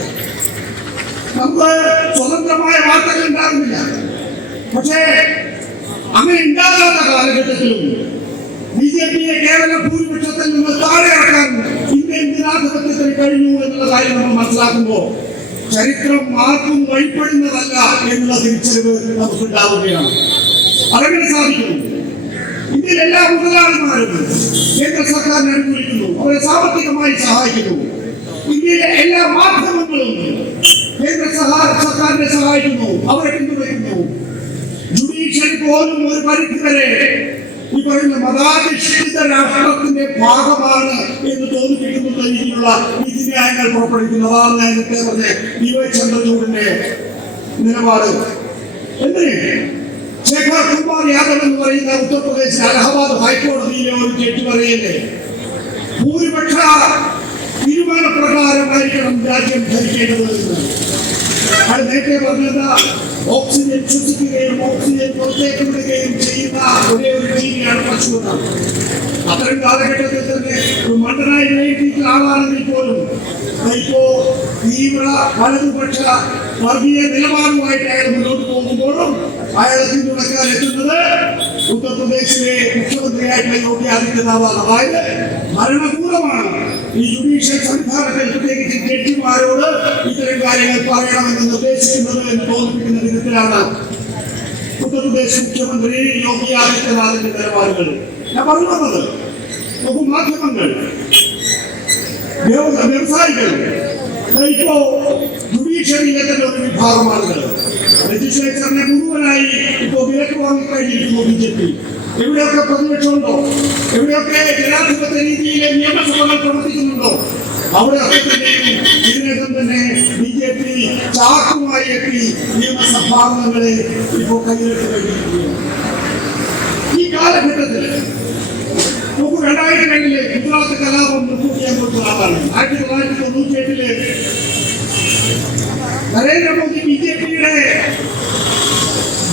നമുക്ക് സ്വതന്ത്രമായ വാർത്തകൾ ഉണ്ടാകുന്നില്ല. പക്ഷേ അങ്ങനെ ഉണ്ടാകാത്ത കാലഘട്ടത്തിലും BJPയെ കേവല ഭൂരിപക്ഷത്തിൽ നിന്ന് താഴെ ഇറക്കാൻ ഇന്ത്യൻ ഇന്ത്യൻ ജനാധിപത്യത്തിന് കഴിഞ്ഞു എന്നുള്ള കാര്യം നമ്മൾ മനസ്സിലാക്കുമ്പോൾ ചരിത്രം ആർക്കും വഴിപ്പെടുന്നതല്ല എന്നുള്ള തിരിച്ചറിവ് നമുക്കുണ്ടാവുകയാണ്. അതെങ്ങനെ സാധിക്കുന്നു? ഇന്ത്യയിലെ എല്ലാ മുതലാളിമാരും കേന്ദ്ര സർക്കാരിനെ അനുകൂലിക്കുന്നു, അവരെ സാമ്പത്തികമായി സഹായിക്കുന്നു. ഇന്ത്യയിലെ എല്ലാ മാധ്യമങ്ങളും കേന്ദ്ര സർക്കാരിനെ സഹായിക്കുന്നു, അവരെ പിന്തുണയ്ക്കുന്നു. ജുഡീഷ്യറി പോലും ഒരു പരിധി വരെ ഈ പറയുന്ന മതാധിഷ്ഠിത രാഷ്ട്രത്തിന്റെ ഭാഗമാണ് എന്ന് തോന്നിപ്പിക്കുന്ന രീതിയിലുള്ള വിധിന്യായങ്ങൾ പുറപ്പെടുവിക്കുന്നു. അതാണ് നേരത്തെ പറഞ്ഞ DY ചന്ദ്രചൂഡിന്റെ നിലപാട്. എന്തിന് ശേഖർ കുമാർ യാദവ് എന്ന് പറയുന്ന ഉത്തർപ്രദേശിലെ അലഹബാദ് ഹൈക്കോടതിയിലെ ഒരു ജഡ്ജി പറയല്ലേ, ഭൂരിപക്ഷ തീരുമാനപ്രകാരമായിരിക്കണം രാജ്യം ഭരിക്കേണ്ടത് എന്ന്. അത് നേരത്തെ പറഞ്ഞത് ഓക്സിജൻ ശ്വസിക്കുകയും ഓക്സിജൻ പുറത്തേക്ക് വിടുകയും ചെയ്യുന്ന ഒരേ ഒരു ജീവിയാണ് പശു എന്നാണ്. അത്തരം കാലഘട്ടത്തിൽ തന്നെ ഒരു മണ്ടനായി വിലയിരുത്തിയിട്ടുള്ള ആളാണെങ്കിൽ പോലും ഇപ്പോ തീവ്ര വലതുപക്ഷ വർഗീയ നിലപാടുമായിട്ട് അയാൾ മുന്നോട്ട് പോകുമ്പോഴും അയാളെ പിന്തുണക്കാൻ എത്തുന്നത് ഉത്തർപ്രദേശിലെ മുഖ്യമന്ത്രിയായിട്ടുള്ള യോഗി ആദിത്യനാഥാണ്. അതായത് ഭരണകൂടമാണ് ഈ ജുഡീഷ്യൽ സംവിധാനത്തിൽ പ്രത്യേകിച്ച് ജഡ്ജിമാരോട് ഇത്തരം കാര്യങ്ങൾ പറയണമെന്ന് നിർദ്ദേശിക്കുന്നത് എന്ന് തോന്നിപ്പിക്കുന്ന വിധത്തിലാണ് ഉത്തർപ്രദേശ് മുഖ്യമന്ത്രി യോഗി ആദിത്യനാഥിന്റെ നിലപാടുകൾ. ഞാൻ പറയുന്നത് നോക്കൂ, മാധ്യമങ്ങൾ, വ്യവസായികൾ, ഇപ്പോ ജുഡീഷ്യറിയിലെ തന്നെ ഒരു വിഭാഗമാണുകൾ. ലെജിസ്ലേച്ചറിനെ മുഴുവനായി ഇപ്പോ വിലക്ക് വാങ്ങിക്കഴിഞ്ഞിരിക്കുന്നു BJP. എവിടെയൊക്കെ പ്രതിപക്ഷമുണ്ടോ, എവിടെയൊക്കെ ജനാധിപത്യ രീതിയിലെ നിയമസഭകൾ പ്രവർത്തിക്കുന്നുണ്ടോ, അവിടെയൊക്കെ തന്നെയും ഇതിനകം തന്നെ BJP ചാക്കുമായി എത്തി നിയമസഭാംഗങ്ങളെ ഇപ്പോൾ കയ്യിലെടുത്ത് കഴിഞ്ഞിരിക്കുകയാണ്. ഈ കാലഘട്ടത്തിൽ 2002 ഗുജറാത്ത് കലാപം മുൻകൂട്ടിയാൻ കൊടുത്ത ആളാണ്. 1998 നരേന്ദ്രമോദി BJPയുടെ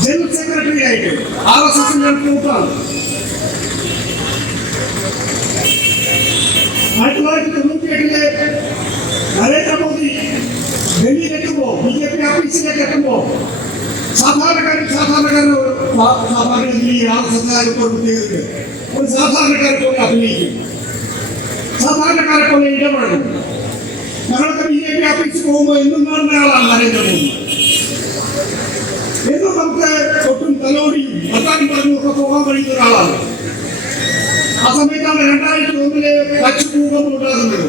ജനറൽ സെക്രട്ടറി ആയിട്ട് RSSന്റെ കൂട്ടാണ്. 1998 നരേന്ദ്രമോദി ഡൽഹിയിലെത്തുമ്പോ BJP ഓഫീസിലേക്ക് എത്തുമ്പോ സാധാരണക്കാരൻ ഒരു സാധാരണക്കാരെ പോലെ അഭിനയിക്കും, സാധാരണക്കാരെ പോലെ ഇടപെടണം. ഞങ്ങളൊക്കെ BJP ഓഫീസിൽ പോകുമ്പോൾ എന്നും കാണുന്ന ആളാണ് നരേന്ദ്രമോദി. എന്നും നമുക്ക് ഒട്ടും തലോടിയും വർത്താനം പറഞ്ഞും ഒക്കെ പോകാൻ കഴിയുന്ന ഒരാളാണ്. ആ സമയത്താണ് 2001 കച്ച് ഭൂകമ്പം ഉണ്ടാകുന്നത്.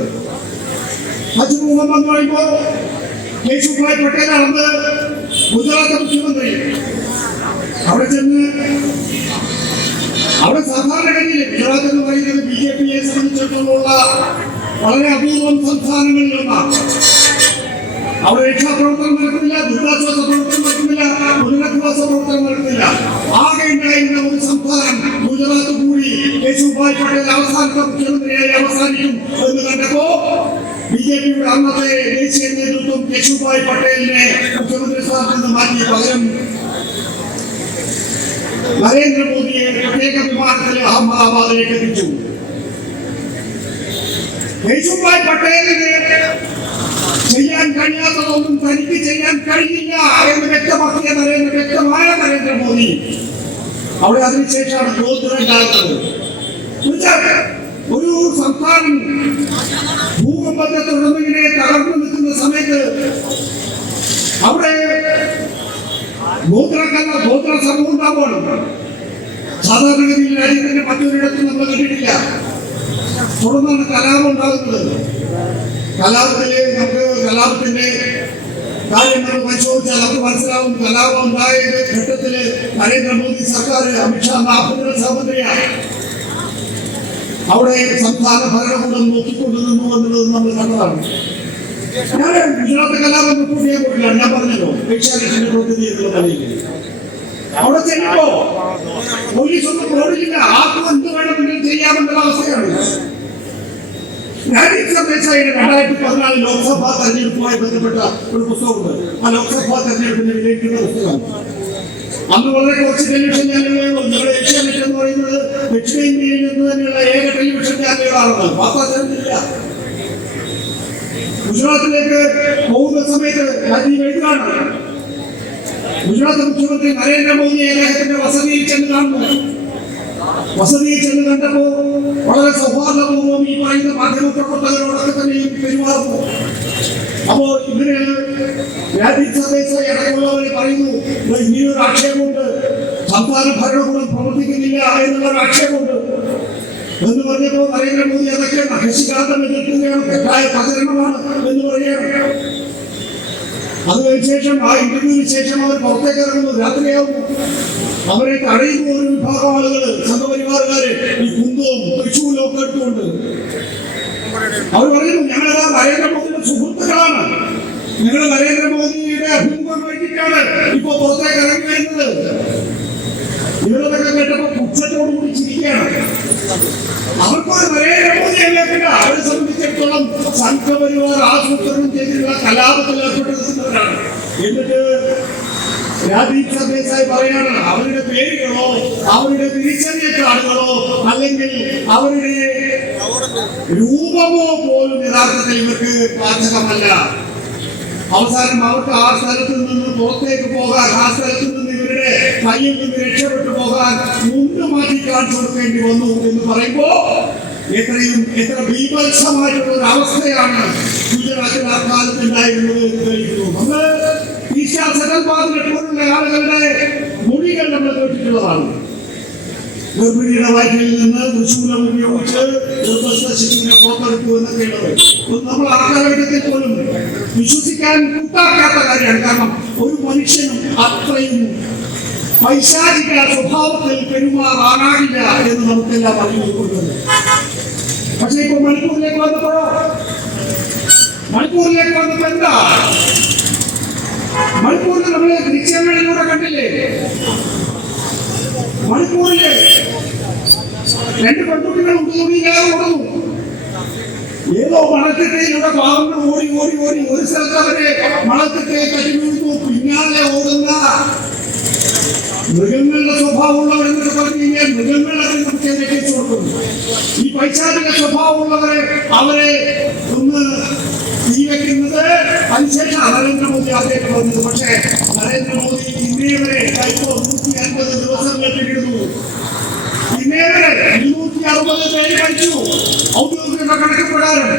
കച്ച് ഭൂകമ്പം എന്ന് പറയുമ്പോൾ കേശുഭായ് പട്ടേലാണെന്ന് ഗുജറാത്ത് മുഖ്യമന്ത്രി. അവിടെ ചെന്ന് അവിടെ സാധാരണഗതിയിൽ ഗുജറാത്ത് എന്ന് പറയുന്നത് BJPയെ സംബന്ധിച്ചിടത്തോളമുള്ള വളരെ അപൂർവം സംസ്ഥാനങ്ങളിലൊന്നാണ്. അവിടെ രക്ഷാപ്രവർത്തനം നടക്കുന്നില്ല, ദുരിതാശ്വാസ പ്രവർത്തനം നടക്കുന്നില്ല, പുനരധിവാസ പ്രവർത്തനം നടക്കുന്നില്ല. ആകെ ഉണ്ടായിരുന്ന ഒരു സംസ്ഥാനം ഗുജറാത്ത് കൂടി കേശുഭായ് പട്ടേൽ അവസാനത്തെ മുഖ്യമന്ത്രിയായി അവസാനിക്കും എന്ന് കണ്ടപ്പോ BJPയുടെ അന്നത്തെ ദേശീയ നേതൃത്വം കേശുഭായ് പട്ടേലിനെ മുഖ്യമന്ത്രി സ്ഥാനത്ത് നിന്ന് മാറ്റി പകരം നരേന്ദ്രമോദിയെ പ്രത്യേക വിമാനത്തിൽ അഹമ്മദാബാദിലേക്ക് എത്തിച്ചു. കേശുഭായ് പട്ടേലിന് ചെയ്യാൻ കഴിയാത്തതൊന്നും തനിക്ക് ചെയ്യാൻ കഴിയില്ല എന്ന് വ്യക്തമായ നരേന്ദ്രമോദി അവിടെ അതിനുശേഷമാണ് ഗോത്ര ഉണ്ടാകുന്നത്. ഒരു സംസ്ഥാനം ഭൂകമ്പത്തെ തുടർന്നിങ്ങനെ തകർന്നു നിൽക്കുന്ന സമയത്ത് അവിടെ ഗോത്ര സമൂഹം ഉണ്ടാവുകയാണ്. സാധാരണഗതിയിൽ രാജ്യത്തിന്റെ മറ്റൊരിടത്തും നമ്മൾ കണ്ടിട്ടില്ല. തുടർന്നാണ് കലാപം ഉണ്ടാകുന്നത്. കലാപത്തിന്റെ കാര്യങ്ങൾ പരിശോധിച്ചാൽ നമുക്ക് മനസ്സിലാവും. കലാപം ഉണ്ടായ ഘട്ടത്തില് നരേന്ദ്രമോദി സർക്കാർ, അമിത്ഷാ ആഭ്യന്തര സഹമന്ത്രിയാണ്, അവിടെ സംസ്ഥാന ഭരണകൂടം നോക്കിക്കൊണ്ടിരുന്നു എന്നുള്ളത് നമ്മൾ കണ്ടതാണ്. ഞാൻ ഗുജറാത്ത് കലാപം റിപ്പോർട്ട് ചെയ്യാൻ പോയിട്ടില്ല, ഞാൻ പറഞ്ഞല്ലോ ഏഷ്യാനെറ്റിന്റെ പ്രതിനിധി എന്നുള്ള നിലയിൽ. അവിടെ ചെല്ലുമ്പോ പോലീസ് ഒന്നും പ്രവർത്തിക്കില്ല, ആർക്കും എന്ത് വേണമെങ്കിലും ചെയ്യാമെന്നുള്ള അവസ്ഥയാണ്. ദേശായിയുടെ 2014 ലോക്സഭാ തെരഞ്ഞെടുപ്പുമായി ബന്ധപ്പെട്ട ഒരു പുസ്തകമുണ്ട്. ആ ലോക്സഭാ തെരഞ്ഞെടുപ്പിനെ വിലയിരുത്തുന്ന പുസ്തകം. അന്ന് വളരെ കുറച്ച് ടെലിവിഷൻ ചാനലുകളുള്ളൂ. ഞങ്ങളുടെ ഏഷ്യാനെറ്റ് എന്ന് പറയുന്നത് ദക്ഷിണേന്ത്യയിൽ നിന്ന് തന്നെയുള്ള ഏക ടെലിവിഷൻ ചാനലുകളാണ്. വാർത്താ ചാനലില്ല. ഗുജറാത്തിലേക്ക് പോകുന്ന സമയത്ത് രാജീവ് എഴുതാണ്. ഗുജറാത്ത് മുഖ്യമന്ത്രി നരേന്ദ്രമോദിയെ അദ്ദേഹത്തിന്റെ വസതിയിൽ ചെന്ന് കാണുന്നു. വസതിയിൽ ചെന്ന് കണ്ടപ്പോൾ വളരെ സൗഹാർദ്ദപൂർവ്വം ഈ പറയുന്ന മാധ്യമ പ്രവർത്തകരോടൊക്കെ തന്നെയും പെരുമാറുന്നു. അപ്പോ ഇവര് രാജീവ് സർദേശായി അടക്കമുള്ളവരെ പറയുന്നു, ഇനിയൊരു ആക്ഷേപമുണ്ട്, സംസ്ഥാന ഭരണകൂടം പ്രവർത്തിക്കുന്നില്ല എന്നുള്ളൊരു ആക്ഷേപമുണ്ട് എന്ന് പറഞ്ഞപ്പോൾ നരേന്ദ്രമോദി അതൊക്കെ നഖശികാന്തം എതിർക്കുകയാണ്, തെറ്റായ പ്രചരണമാണ് എന്ന് പറയുകയാണ്. അതിനുശേഷം ആ ഇന്റർവ്യൂവിന് ശേഷം അവർ പുറത്തേക്ക് ഇറങ്ങുന്നു, രാത്രിയാവുന്നു. അവരെ തടയുന്ന ഒരു വിഭാഗം ആളുകൾ, സംഘപരിവാറുകാര് ഈ കുന്തവും തൃശൂലും ഒക്കെ എടുത്തുകൊണ്ട് അവർ പറയുന്നു, ഞങ്ങളെല്ലാം നരേന്ദ്രമോദിയുടെ സുഹൃത്തുക്കളാണ്, ഞങ്ങൾ നരേന്ദ്രമോദിയുടെ അഭിമുഖം വേണ്ടിയിട്ടാണ് ഇപ്പൊ പുറത്തേക്ക് ഇറങ്ങി വരുന്നത്. ഇവരതൊക്കെ കേട്ടപ്പോ പുച്ഛത്തോടുകൂടി ചിരിക്കുകയാണ്. അവർക്കൊരു നരേന്ദ്രമോദിയല്ലേ, പിന്നെ അവരെ സംബന്ധിച്ചിടത്തോളം സംഘപരിവാർ ആസൂത്രണം ചെയ്തിട്ടുള്ള കലാപത്തിൽ ഏർപ്പെട്ടിരിക്കുന്നവരാണ്. എന്നിട്ട് രാജീവ് സർദേശായി പറയാണ്, അവരുടെ പേരുകളോ അവരുടെ തിരിച്ചറിയ കാർഡുകളോ അല്ലെങ്കിൽ അവരുടെ രൂപമോ പോലും യഥാർത്ഥത്തിൽ ഇവർക്ക് പാചകമല്ല. അവസാനം അവർക്ക് ആ സ്ഥലത്ത് നിന്ന് പുറത്തേക്ക് പോകാൻ, ആ സ്ഥലത്ത് നിന്ന് ഇവരുടെ കയ്യിൽ നിന്ന് രക്ഷപ്പെട്ടു പോകാൻ മുണ്ട് മാറ്റി കാണിച്ചു കൊടുക്കേണ്ടി വന്നു എന്ന് പറയുമ്പോ എത്ര ബീഭത്സമായിട്ടുള്ള ഒരു അവസ്ഥയാണ് ഗുജറാത്തിൽ ആ കാലത്ത് ഉണ്ടായിരുന്നത് എന്ന് കഴിക്കുന്നു. നമ്മള് ഈശാ സെറ്റൽബാദിനെ പോലുള്ള ആളുകളുടെ മൊഴികൾ നമ്മൾ കേട്ടിട്ടുള്ളതാണ്. ഗർഭിണിയുടെ വയറ്റിൽ നിന്ന് തൃശൂലം ഉപയോഗിച്ച് ശിശുവിനെ പുറത്തെടുത്തു എന്നൊക്കെയുള്ളത് നമ്മൾ ആ കാലഘട്ടത്തിൽ പോലും വിശ്വസിക്കാൻ കൂട്ടാക്കാത്ത കാര്യമാണ്. കാരണം ഒരു മനുഷ്യനും അത്രയും പൈശാചിക സ്വഭാവത്തിൽ പെരുമാറാനാകില്ല എന്ന് നമുക്കെല്ലാം അറിഞ്ഞുകൊടുക്കുന്നത്. പക്ഷെ ഇപ്പൊ മണിപ്പൂരിലേക്ക് വന്നപ്പോ എന്താ, മണിപ്പൂരിൽ നമ്മള് ദൃശ്യങ്ങളിലൂടെ കണ്ടില്ലേ, മണിപ്പൂരിലെ 2 പെൺകുട്ടികൾ ഉടുതുണിയില്ലാതെ ഓടുന്നു. ഏതോ മണത്തിട്ടയിലൂടെ പാവങ്ങൾ ഓടി ഓടി ഓടി ഒരു സ്ഥലത്ത് അവരെ മണത്തിട്ടയെ കട്ടി വീഴുന്നു. പിന്നാലെ ഓടുന്ന മൃഗങ്ങളുടെ സ്വഭാവമുള്ളവർ എന്നൊക്കെ പറഞ്ഞു കഴിഞ്ഞാൽ മൃഗങ്ങളെ രക്ഷിച്ചു കൊടുക്കുന്നു. ഈ പൈശാചിക സ്വഭാവമുള്ളവരെ അവരെ ഒന്ന് തീ വെക്കുന്നത് അതിനുശേഷം നരേന്ദ്രമോദി ആദ്യമായിട്ട് പറഞ്ഞത്. പക്ഷേ നരേന്ദ്രമോദി ഇന്നേ വരെ ഇപ്പോൾ 150 ദിവസം കേട്ടിരുന്നു. ഇന്നേ വരെ 260 പേര് മരിച്ചു. ഔദ്യോഗിക കണക്ക് പ്രകാരം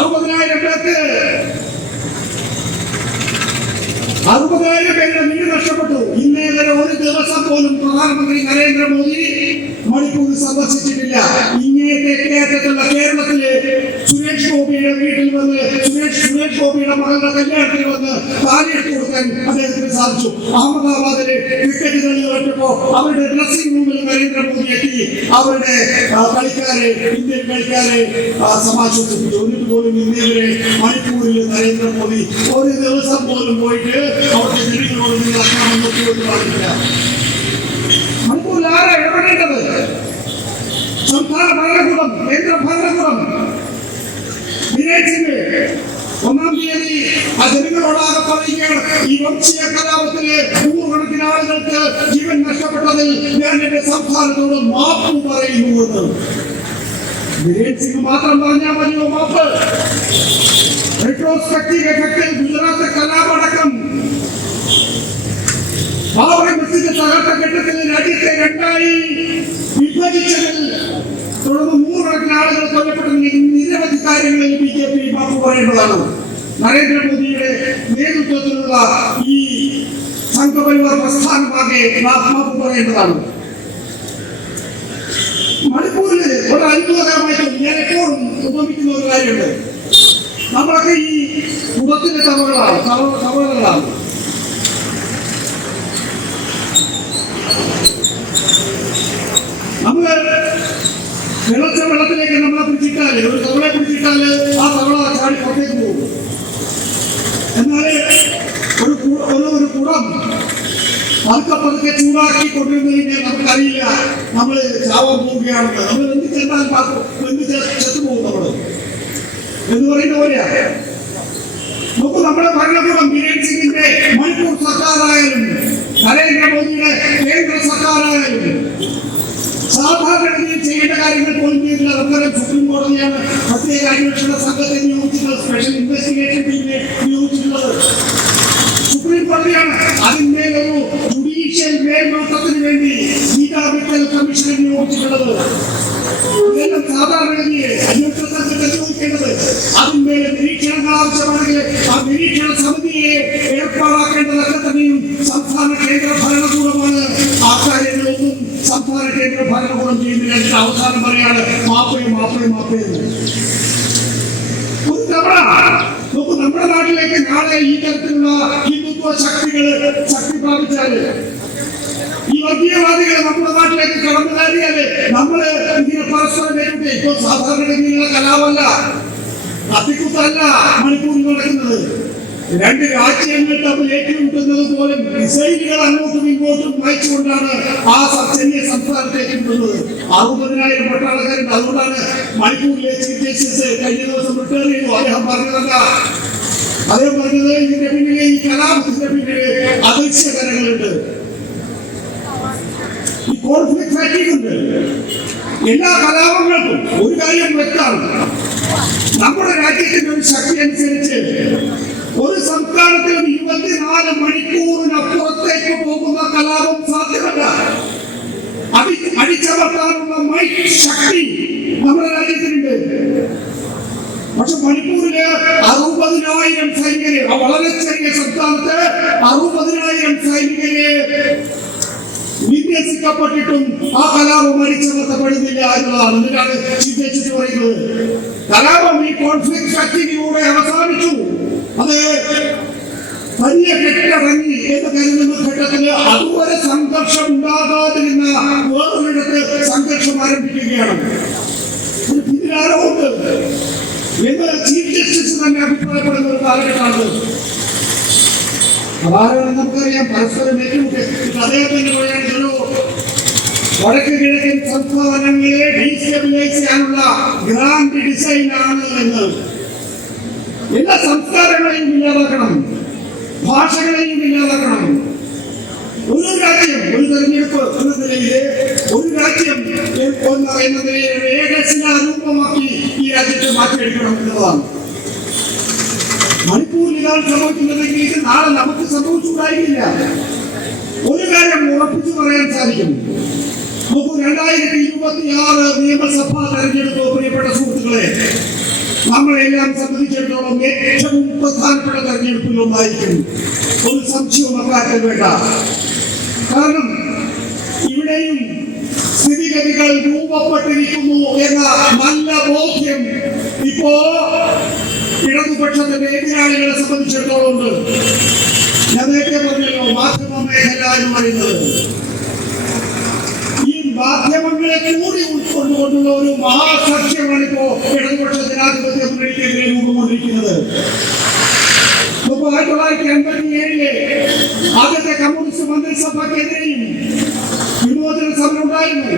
60,000 പേർക്ക് 60,000 പേരുടെ വീട് നഷ്ടപ്പെട്ടു. ഇന്നേ വരെ ഒരു ദിവസം പോലും പ്രധാനമന്ത്രി നരേന്ദ്രമോദി മണിപ്പൂർ സന്ദർശിച്ചിട്ടില്ല. ഇങ്ങേ തെക്കേറ്റത്തുള്ള കേരളത്തില് സുരേഷ് ഗോപിയുടെ വീട്ടിൽ വന്ന് സുരേഷ് ഗോപിയുടെ മകളുടെ കല്യാണത്തിൽ വന്ന് താലിയെടുത്ത് കൊടുക്കാൻ അദ്ദേഹത്തിന് സാധിച്ചു. അഹമ്മദാബാദില് ക്രിക്കറ്റ് കളി നടത്തിയപ്പോ അവരുടെ ഡ്രസ്സിംഗ് റൂമിൽ നരേന്ദ്രമോദി എത്തി അവരുടെ ഇന്ത്യൻ കളിക്കാരെ സമാശ്വസിപ്പിച്ചു. എന്നിട്ട് പോലും ഇന്നേ വരെ മണിപ്പൂരിൽ നരേന്ദ്രമോദി ഒരു ദിവസം പോലും പോയിട്ട് അവർക്ക് ജനങ്ങളോട് നിങ്ങൾ അക്രമം നോക്കിയൊന്നും പാടില്ല. മണിപ്പൂരിൽ ആരാ ഇടപെടേണ്ടത്? സംസ്ഥാന ഭരണകൂടം, കേന്ദ്ര ഭരണകൂടം. ദിനേശ് സിംഗ് 1-ാം തീയതി ആ ജനങ്ങളോടാകെ പറയുകയാണ്, ഈ വംശീയ കലാപത്തില് 100 ആളുകൾക്ക് ജീവൻ നഷ്ടപ്പെട്ടതിൽ ഞാൻ എന്റെ സംസ്ഥാനത്തോട് മാപ്പ് പറയുന്നുവെന്ന്. ദിനേശ് സിംഗ് മാത്രം പറഞ്ഞാൽ മതിയോ മാപ്പ്? റെട്രോസ്പെക്റ്റീവ് എഫക്റ്റിൽ ഗുജറാത്ത് കലാപടക്കം ബാബറി മസ്ജിദ് തകർത്ത ഘട്ടത്തിൽ രാജ്യത്തെ 2ആയി വിഭജിച്ചതിൽ തുടർന്ന് 100 ആളുകൾ കൊല്ലപ്പെട്ടതിൽ നിരവധി കാര്യങ്ങളിൽ BJP മാപ്പ് പറയേണ്ടതാണ്. നരേന്ദ്രമോദിയുടെ നേതൃത്വത്തിലുള്ള ഈ സംഘപരിവാർ പ്രസ്ഥാനമാകെ മാപ്പ് പറയേണ്ടതാണ്. മണിപ്പൂരിൽ ഒരു അത്ഭുതകരമായിട്ട് ഞാൻ എപ്പോഴും ഉപമിക്കുന്ന ഒരു കാര്യമുണ്ട്. നമ്മളൊക്കെ ഈ കുടത്തിന്റെ തവളകളാണ്. നമ്മള് തിളച്ച വെള്ളത്തിലേക്ക് നമ്മളെ പിടിച്ചിട്ടാല്, ഒരു തവളയെ പിടിച്ചിട്ടാല് ആ തവള ചാടി പുറത്തേക്ക് പോകും. എന്നാല് ഒരു കുടം പതുക്കെ ചൂടാക്കി കൊണ്ടിരുന്നു കഴിഞ്ഞാൽ നമുക്കറിയില്ല നമ്മള് ചാവാൻ പോവുകയാണെന്ന്. നമ്മൾ എന്ത് ചെന്നാൽ ചെത്തുപോകും നമ്മള് എന്ന് പറയുന്ന പോലെയാണ്. നോക്കൂ, നമ്മുടെ ഭരണകൂടം ബിരേൻ സിംഗിന്റെ മണിപ്പൂർ സർക്കാരായാലും നരേന്ദ്രമോദിയുടെ കേന്ദ്ര സർക്കാരായാലും സാധാരണഗതിയിൽ ചെയ്യേണ്ട കാര്യങ്ങൾ പോലും ചെയ്തില്ല. നമുക്കറിയാം, സുപ്രീം കോടതിയാണ് പ്രത്യേക അന്വേഷണ സംഘത്തെ നിയോഗിച്ചിട്ടുള്ളത്, സ്പെഷ്യൽ ഇൻവെസ്റ്റിഗേഷൻ ടീമിനെ നിയോഗിച്ചിട്ടുള്ളത് സുപ്രീം കോടതിയാണ്. അതിന്മേലൊരു ജുഡീഷ്യൽ മേൽനോട്ടത്തിന് വേണ്ടി സീതാ മിത്തൽ കമ്മീഷനെ നിയോഗിച്ചിട്ടുള്ളത് ആ നിരീക്ഷണ സമിതിയെ ഏർപ്പാടാക്കേണ്ടതൊക്കെ തന്നെയും സംസ്ഥാന കേന്ദ്ര ഭരണകൂടമാണ്. ആ കാര്യങ്ങളൊന്നും സംസ്ഥാന കേന്ദ്ര ഭരണകൂടം ചെയ്യുന്നില്ല. എന്നിട്ട് അവസാനം പറയാണ് മാപ്പേ മാപ്പേ മാപ്പേ എന്ന്. ഒരു തവണ നോക്കൂ, നമ്മുടെ നാട്ടിലേക്ക് നാളെ ഈ തരത്തിലുള്ള ഹിന്ദുത്വ ശക്തികൾ ശക്തി പ്രാപിച്ചാല്, ഈ വർഗീയവാദികൾ നമ്മുടെ നാട്ടിലേക്ക് കടന്നു കയറിയാല് നമ്മള് ഇതിനെ പരസ്പരം നേരിട്ട് ഇപ്പൊ സാധാരണഗതിയിലുള്ള കലാപല്ല, കത്തിക്കുത്തല്ല മണിപ്പൂരിൽ നടക്കുന്നത്. രണ്ട് രാജ്യങ്ങൾ തമ്മിൽ ഏറ്റുമുട്ടുന്നത് പോലെ മിസൈലുകൾ അങ്ങോട്ടും ഇങ്ങോട്ടും വായിച്ചുകൊണ്ടാണ് ആ ചെറിയ സംസ്ഥാനത്ത് ഏറ്റുമുട്ടുന്നത്. 60,000 പട്ടാളക്കാരുണ്ട്. അതുകൊണ്ടാണ് മണിപ്പൂരിലെ ചീഫ് ജസ്റ്റിസ് കഴിഞ്ഞ ദിവസം റിട്ടയർ ചെയ്തു. അദ്ദേഹം പറഞ്ഞത് ഇതിന്റെ പിന്നിലെ ഈ കലാപത്തിന്റെ പിന്നില് അദൃശ്യകരങ്ങളുണ്ട്, ഈ കോൺഫ്ലിക്ട് ഫാറ്റിംഗ് ഉണ്ട്. എല്ലാ കലാപങ്ങൾക്കും ഒരു കാര്യം വ്യക്തമാണ്, നമ്മുടെ രാജ്യത്തിന്റെ ഒരു ശക്തി അനുസരിച്ച് ഒരു സംസ്ഥാനത്തിൽ 24 മണിക്കൂറിനപ്പുറത്തേക്ക് പോകുന്ന കലാപം സാധ്യമല്ല. അടിച്ചമർത്താനുള്ള ശക്തി നമ്മുടെ രാജ്യത്തിനുണ്ട്. പക്ഷെ മണിപ്പൂരില് 60,000 സൈനികരെ, വളരെ ചെറിയ സംസ്ഥാനത്ത് 60,000 സൈനികരെ വിന്യസിക്കപ്പെട്ടിട്ടും ആ കലാപം അടിച്ചമർത്തപ്പെടുന്നില്ല എന്നുള്ളതാണ്. ഇതിനാണ് ചീഫ് ജസ്റ്റിസ് പറയുന്നത് കലാപം ഈ കോൺഫ്ലിക്ട് ഫാക്ടറിയിലൂടെ അവസാനിച്ചു. അത് വലിയ കെട്ടടങ്ങി എന്ന് കരുതുന്ന ഘട്ടത്തില് അതുവരെ സംഘർഷം ഉണ്ടാകാതിരുന്ന വേറൊരിടത്ത് സംഘർഷം ആരംഭിക്കുകയാണ്. പിന്നിലാരമുണ്ട് എന്ന് ചീഫ് ജസ്റ്റിസ് തന്നെ അഭിപ്രായപ്പെടുന്ന ഒരു കാലഘട്ടമാണ്. അതാരാണ് നമുക്കറിയാം, പരസ്പരം ഏറ്റുമുട്ടി. അദ്ദേഹം തന്നെ പറയുകയാണല്ലോ, വടക്ക് കിഴക്കൻ സംസ്ഥാനങ്ങളെ ഡീസ്റ്റബിലൈസ് ചെയ്യാനുള്ള ഗ്രാൻഡ് ഡിസൈൻ ആണ് എന്ന്. എല്ലാ സംസ്കാരങ്ങളെയും ഇല്ലാതാക്കണം, ഭാഷകളെയും ഇല്ലാതാക്കണം. ഒരു രാജ്യം, ഒരു തെരഞ്ഞെടുപ്പ് എന്ന നിലയില് ഒരു രാജ്യം എന്ന നിലയിൽ ഏകശിലാരൂപമാക്കി ഈ രാജ്യത്തെ മാറ്റിയെടുക്കണം എന്നുള്ളതാണ്. മണിപ്പൂരിൽ ഇതാണ് സംഭവിക്കുന്നതെങ്കിൽ ഇത് നാളെ നമുക്ക് സംഭവിച്ചുകൂടായില്ല. ഒരു കാര്യം ഉറപ്പിച്ചു പറയാൻ സാധിക്കും, നോക്കൂ, 2026 നിയമസഭാ തെരഞ്ഞെടുപ്പ് പ്രിയപ്പെട്ട സുഹൃത്തുക്കളെ, നമ്മളെല്ലാം സംബന്ധിച്ചിടത്തോളം ഏറ്റവും പ്രധാനപ്പെട്ട തെരഞ്ഞെടുപ്പിലൊന്നായിരിക്കും. ഒരു സംശയവും അക്കാര്യത്തിൽ വേണ്ട. കാരണം ഇവിടെയും സ്ഥിതിഗതികൾ രൂപപ്പെട്ടിരിക്കുന്നു എന്ന നല്ല ബോധ്യം ഇപ്പോ ഇടതുപക്ഷത്തിന്റെ എതിരാളികളെ സംബന്ധിച്ചിടത്തോളം ഉണ്ട്. ഞാൻ നേരത്തെ പറഞ്ഞല്ലോ, മാധ്യമ മേഖല എന്ന് പറയുന്നത് ഈ മാധ്യമങ്ങളെ കൂടി ഉൾക്കൊണ്ടുകൊണ്ടുള്ള ഒരു മഹാസഖ്യമാണ് ഇപ്പോ ഇടതുപക്ഷ ജനാധിപത്യ മുന്നണിക്കെതിരെ രൂപം കൊണ്ടിരിക്കുന്നത്. 1987 ആദ്യത്തെ കമ്മ്യൂണിസ്റ്റ് മന്ത്രിസഭക്കെതിരെയും വിമോചന സമരം ഉണ്ടായിരുന്നു.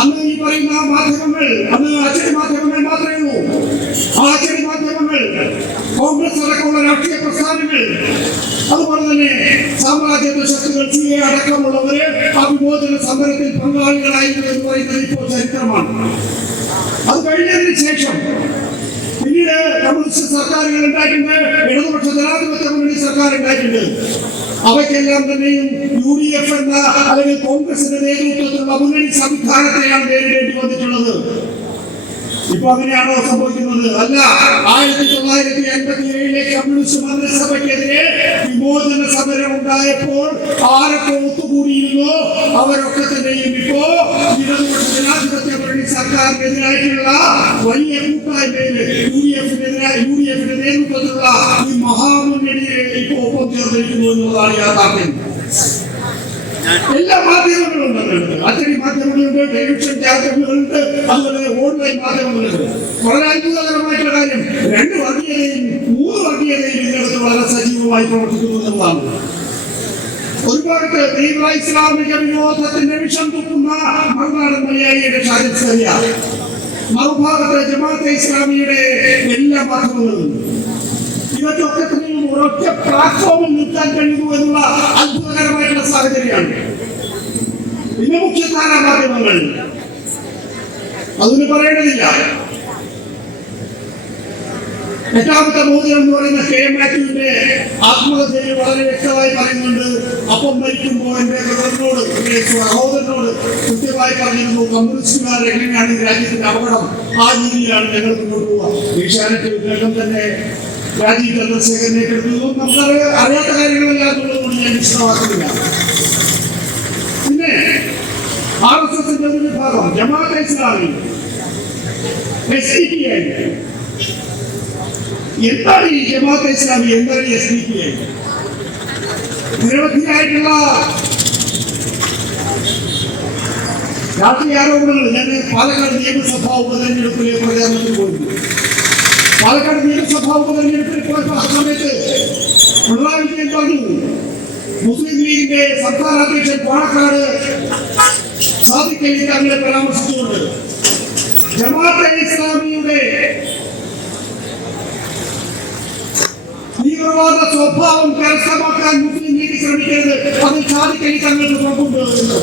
അന്ന് ഈ പറയുന്ന മാധ്യമങ്ങൾ, അന്ന് അച്ചടി മാധ്യമങ്ങൾ മാത്രമേ ഉള്ളൂ. ആ അച്ചടി മാധ്യമങ്ങൾ, കോൺഗ്രസ് അടക്കമുള്ള രാഷ്ട്രീയ പ്രസ്ഥാനങ്ങൾ, അതുപോലെ തന്നെ സാമ്രാജ്യത്വ ശക്തികൾ CA അടക്കമുള്ളവര് ആ വിമോചന സമരത്തിൽ പങ്കാളികളായിരുന്നു എന്ന് പറയുന്നത് ഇപ്പോൾ ചരിത്രമാണ്. അത് കഴിഞ്ഞതിന് ശേഷം പിന്നീട് കമ്മ്യൂണിസ്റ്റ് സർക്കാരുകൾ ഉണ്ടായിട്ടുണ്ട്, ഇടതുപക്ഷ ജനാധിപത്യ മുന്നണി സർക്കാർ ഉണ്ടായിട്ടുണ്ട്. അവയ്ക്കെല്ലാം തന്നെയും UDF എന്ന അല്ലെങ്കിൽ കോൺഗ്രസിന്റെ നേതൃത്വത്തിലുള്ള മുന്നണി സംവിധാനത്തെയാണ് നേരിടേണ്ടി വന്നിട്ടുള്ളത്. ഇപ്പൊ അങ്ങനെയാണോ സംഭവിക്കുന്നത്? അല്ല. 1987 കമ്മ്യൂണിസ്റ്റ് മന്ത്രിസഭയ്ക്കെതിരെ വിമോചന സമരം ഉണ്ടായപ്പോൾ ആരൊക്കെ ഒത്തുകൂടിയിരുന്നോ അവരൊക്കെ തന്നെയും ഇപ്പോ ഇടതുപക്ഷ ജനാധിപത്യ മുന്നണി സർക്കാരിനെതിരായിട്ടുള്ള വലിയ കൂട്ടായ്മയിൽ UDF-ന്റെ നേതൃത്വത്തിലുള്ള ഈ മഹാമുന്നണിയെ ഇപ്പോ ഒപ്പം ചേർന്നിരിക്കുന്നു എന്നുള്ളതാണ് യാഥാർത്ഥ്യം. എല്ലാ മാധ്യമങ്ങളും ഉണ്ട്, അച്ചടി മാധ്യമങ്ങളുണ്ട്, ടെലിവിഷൻ ചാനലുകളുണ്ട്, അതുപോലെ ഓൺലൈൻ മാധ്യമങ്ങളുണ്ട്. വളരെ അത്ഭുതകരമായിട്ടുള്ള കാര്യം, 2 വർഗീയതയും 3 വർഗീയതയും ഇതിനകത്ത് വളരെ സജീവമായി പ്രവർത്തിക്കുന്നു എന്നുള്ളതാണ്. ഒരു ഭാഗത്ത് തീവ്ര ഇസ്ലാമിക വിരോധത്തിന്റെ വിഷം തുപ്പുന്ന മറുനാടൻ മലയാളിയുടെ ഷാജിദ് സരിയ, മറുഭാഗത്ത് ജമാഅത്തെ ഇസ്ലാമിയുടെ എല്ലാ മാധ്യമങ്ങളും. ഇവറ്റൊക്കെ തന്നെയും ഒരൊറ്റ പ്ലാറ്റ്ഫോമിൽ നിൽക്കാൻ കഴിയുന്നു എന്നുള്ള അത്ഭുതകരമായിട്ടുള്ള സാഹചര്യമാണ്. പിന്നെ മുഖ്യധാര മാധ്യമങ്ങൾ, അതിന് പറയേണ്ടതില്ല. 8ാമത്തെ മോചനം എന്ന് പറയുന്ന K. മാത്യുവിന്റെ ആത്മകഥയിൽ വളരെ വ്യക്തമായി പറയുന്നുണ്ട്. അപ്പം മരിക്കുമ്പോൾ എന്റെ ബ്രദറിനോട്, സഹോദരനോട് കൃത്യമായി പറഞ്ഞിരുന്നു, കമ്മ്യൂണിസ്റ്റുകാർ എങ്ങനെയാണ് ഈ രാജ്യത്തിന്റെ അപകടം, ആ രീതിയിലാണ് ഞങ്ങൾ മുന്നോട്ട് പോവുക. ഏഷ്യാനെറ്റ് ഇതിനകം തന്നെ രാജീവ് ചന്ദ്രശേഖരനെ ഏറ്റെടുത്തതും നമുക്ക് അറിയാത്ത കാര്യങ്ങളല്ലാത്തുള്ളതുകൊണ്ട് ഞാൻ വിശദമാക്കുന്നില്ല. പിന്നെ RSSന്റെ ഒരു വിഭാഗം ജമാഅത്തെ ഇസ്ലാമി SDPI. എന്താണ് ഈ ജമാഅത്തെ ഇസ്ലാമി, എന്താണ് SDPI? നിരവധിയായിട്ടുള്ള രാഷ്ട്രീയ ആരോപണങ്ങൾ. ഞാൻ പാലക്കാട് നിയമസഭാ ഉപതെരഞ്ഞെടുപ്പിലെ പ്രചാരണത്തിൽ പോയിരുന്നു. പാലക്കാട് നിയമസഭാ ഉപതെരഞ്ഞെടുപ്പിൽ പോയപ്പോൾ ആ സമയത്ത് പിണറായി വിജയൻ പറഞ്ഞു, മുസ്ലിം ലീഗിന്റെ സംസ്ഥാന അധ്യക്ഷൻ പാണക്കാട് സാദിഖ് അലി തങ്ങളെ പരാമർശിച്ചുകൊണ്ട് ജമാഅത്തെ ഇസ്ലാമിയുടെ തീവ്രവാദ സ്വഭാവം കരസ്ഥമാക്കാൻ മുസ്ലിം ലീഗ് ശ്രമിക്കരുത്, അതിൽ സാദിഖ് അലി തങ്ങൾക്ക് പങ്കുണ്ട് എന്ന്.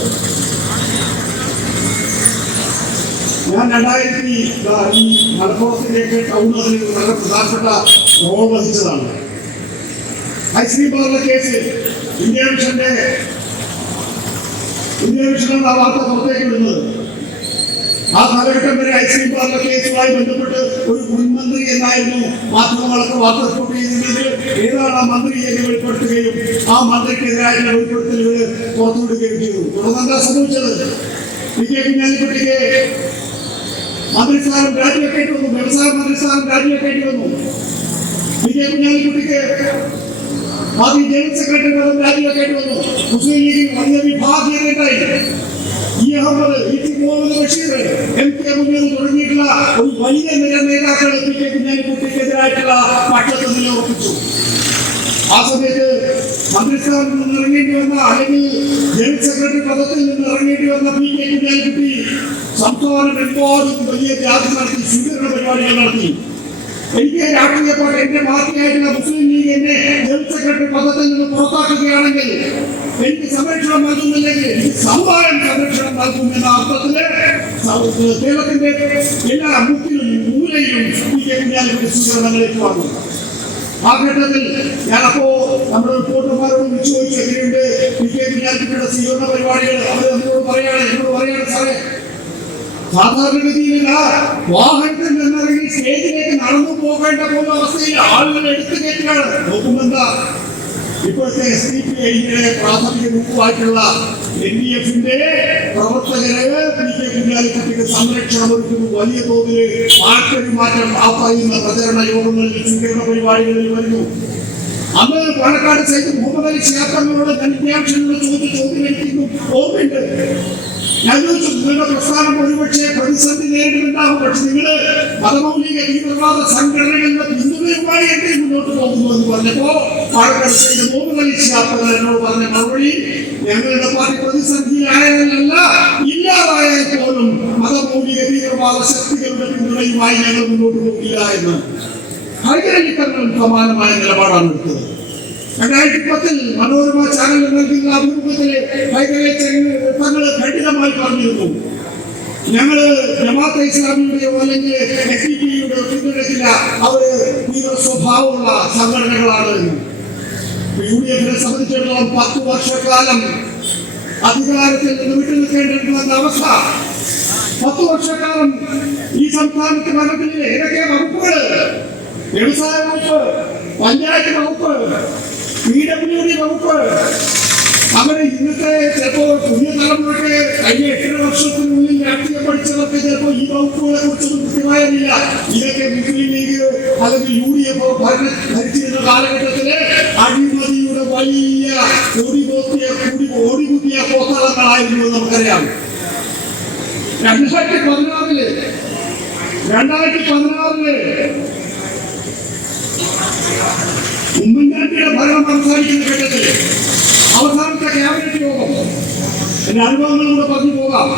ഞാൻ 2000 ഈ മലപ്പുറത്തിലേക്ക് ടൗൺ അതിൽ വളരെ പ്രധാനപ്പെട്ട റോൾ വഹിച്ചതാണ്. ഐസ്ക്രീം പാർലർ കേസ് ഇന്ത്യ വിഷന്റെ വാർത്ത പുറത്തേക്ക് വിടുന്നത്. ആ കാലഘട്ടം വരെ ഐസ്ക്രീം പാർലർ കേസുമായി ബന്ധപ്പെട്ട് ഒരു മുൻമന്ത്രി എന്നായിരുന്നു മാധ്യമങ്ങളൊക്കെ വാർത്ത റിപ്പോർട്ട് ചെയ്യുന്നതിൽ. ഏതാണ് ആ മന്ത്രി എന്ന് വെളിപ്പെടുത്തുകയും ആ മന്ത്രിക്കെതിരായിട്ടുള്ള വെളിപ്പെടുത്തലുകൾ പുറത്തുവിടുകയും ചെയ്തു. തുടർന്ന് എന്താ സംഭവിച്ചത്? PK കുഞ്ഞാലിക്കുട്ടിക്ക് മന്ത്രിസ്ഥാനം രാജിവെക്കേണ്ടി വന്നു. വ്യവസായ മന്ത്രിസ്ഥാനം രാജിവെക്കേണ്ടി വന്നു. PK കുഞ്ഞാലിക്കുട്ടിക്ക് ആദ്യം ജനറൽ സെക്രട്ടറി പദം രാജിവെക്കേണ്ടി വന്നു. മുസ്ലിം ലീഗിൽ വലിയ വിഭാഗീയതയുണ്ടായി. അഹമ്മദ്, മുഹമ്മദ് ബഷീർ, MK മുനീർ തുടങ്ങിയിട്ടുള്ള ഒരു വലിയ നിര നേതാക്കൾ PK കുഞ്ഞാലിക്കുട്ടിക്കെതിരായിട്ടുള്ള പക്ഷത്ത് നിലയുറപ്പിച്ചു. ആ സമയത്ത് മന്ത്രിസ്ഥാനത്ത് നിന്ന് ഇറങ്ങേണ്ടി വന്ന, അല്ലെങ്കിൽ ജനറൽ സെക്രട്ടറി പദത്തിൽ നിന്ന് ഇറങ്ങേണ്ടി വന്ന PK കുഞ്ഞാലിക്കുട്ടി സംസ്ഥാനമെമ്പാടും വലിയ ജാഥ നടത്തി, സ്വീകരണ പരിപാടികൾ നടത്തി. എനിക്ക് രാഷ്ട്രീയ പാർട്ടി, എന്റെ പാർട്ടിയായിട്ടുള്ള മുസ്ലിം ലീഗ് എന്നെ ജനറൽ സെക്രട്ടറി പദത്തിൽ നിന്ന് പുറത്താക്കുകയാണെങ്കിൽ എനിക്ക് സംരക്ഷണം നൽകുന്നില്ലെങ്കിൽ സമുദായം സംരക്ഷണം നൽകും എന്ന അർത്ഥത്തില് കേരളത്തിന്റെ എല്ലാ മുക്കിലും മൂലയിലും PK കുഞ്ഞാലിക്കുട്ടി സ്വീകരണങ്ങളിലേക്ക് വന്നു. ആ ഘട്ടത്തിൽ ഞാനപ്പോ നമ്മുടെ റിപ്പോർട്ടർമാരോട് വിളിച്ചു ചോദിച്ചു, എങ്ങനെയുണ്ട് PK കുഞ്ഞാലിക്കുട്ടിയുടെ സ്വീകരണ പരിപാടികൾ? അവർ എന്നോട് പറയാണ് സാറേ, സാധാരണഗതിയിലുള്ള വാഹനത്തിൽ നിന്നിറങ്ങി സ്റ്റേജിലേക്ക് നടന്നു പോകേണ്ട പോലും അവസ്ഥയിൽ ആളുകൾ എടുത്തു കയറ്റുകയാണ്. നോക്കുമെന്താ ഇപ്പോഴത്തെ SDPIയുടെ പ്രാഥമിക രൂപമായിട്ടുള്ള LDFന്റെ പ്രവർത്തകര് PK കുഞ്ഞാലിക്കുട്ടിക്ക് സംരക്ഷണം ഒരുക്കുന്നു. വലിയ തോതിൽ മാറ്റം ആ പറയുന്ന പ്രചരണ യോഗങ്ങളിൽ, സ്വീകരണ പരിപാടികളിൽ വരുന്നു. അന്ന് പാലക്കാട് സൈഡ് മുഹമ്മദ് അലി ക്ഷേത്രങ്ങളോട് ഞാൻ ഇന്ത്യാക്ഷനോട് ചോദ്യം എനിക്കും ഓർമ്മയുണ്ട്. ഞാൻ ചോദിച്ചു, നിങ്ങളുടെ പ്രസ്ഥാനം ഒരുപക്ഷെ പ്രതിസന്ധി നേരിടുന്നുണ്ടാകും, പക്ഷെ നിങ്ങള് മതമൗലിക തീവ്രവാദ സംഘടനകളുടെ പിന്തുണയുമായി എങ്ങനെ മുന്നോട്ട് പോകുന്നു എന്ന് പറഞ്ഞപ്പോ പാലക്കാട് സൈഡ് മുഹമ്മദ് അലി ക്ഷേത്രങ്ങൾ എന്നോട് പറഞ്ഞ മറുപടി, ഞങ്ങളുടെ പാർട്ടി പ്രതിസന്ധിയിലായാലല്ല ഇല്ലാതായാൽ പോലും മതമൗലിക തീവ്രവാദ ശക്തികളുടെ പിന്തുണയുമായി ഞങ്ങൾ മുന്നോട്ട് പോകില്ല എന്ന്. ഹൈദരലിക്കങ്ങൾ സമാനമായ നിലപാടാണ് എടുത്തത്. 2010 മനോരമ ചാനലിൽ നൽകുന്ന അഭിമുഖത്തിലെ തങ്ങൾ ഖണ്ഡിതമായി പറഞ്ഞിരുന്നു, ഞങ്ങള് ജമാഅത്തെ ഇസ്ലാമിയുടെയോ അല്ലെങ്കിൽ SDPIയുടെയോ പിന്തുണയ്ക്കില്ല, അവര് തീവ്ര സ്വഭാവമുള്ള സംഘടനകളാണ്. UDFനെ സംബന്ധിച്ചിടത്തോളം 10 വർഷക്കാലം അധികാരത്തിൽ നിന്ന് വിട്ടു നിൽക്കേണ്ടിവന്ന അവസ്ഥ. 10 വർഷക്കാലം ഈ സംസ്ഥാനത്ത് ഭരണത്തിലെ ഏതൊക്കെ വകുപ്പുകൾ? വ്യവസായ വകുപ്പ്, പഞ്ചായത്ത് വകുപ്പ്, PWD വകുപ്പ്. അങ്ങനെ ഇന്നത്തെ ചിലപ്പോ പുതിയ തലമുറയ്ക്ക് കഴിഞ്ഞ 8 വർഷത്തിനുള്ളിൽ രാഷ്ട്രീയം പഠിച്ചവർക്ക് ചിലപ്പോ ഈ വകുപ്പുകളെ കുറിച്ചൊന്നും കൃത്യമായില്ല. ഇതൊക്കെ മുസ്ലിം ലീഗ് അല്ലെങ്കിൽ UDF ഭരിച്ചിരുന്ന കാലഘട്ടത്തില് അഴിമതിയുടെ വലിയ ഓടികുത്തിയ കോത്തളങ്ങളായിരുന്നു എന്ന് നമുക്കറിയാം. 2016 ഉമ്മൻചാണ്ടിയുടെ ഭരണം അവസാനിക്കുന്ന ഘട്ടത്തിൽ അവസാനത്തെ ക്യാബിനറ്റ് യോഗം, എന്റെ അനുഭവങ്ങളിലൂടെ പറഞ്ഞു പോകാം.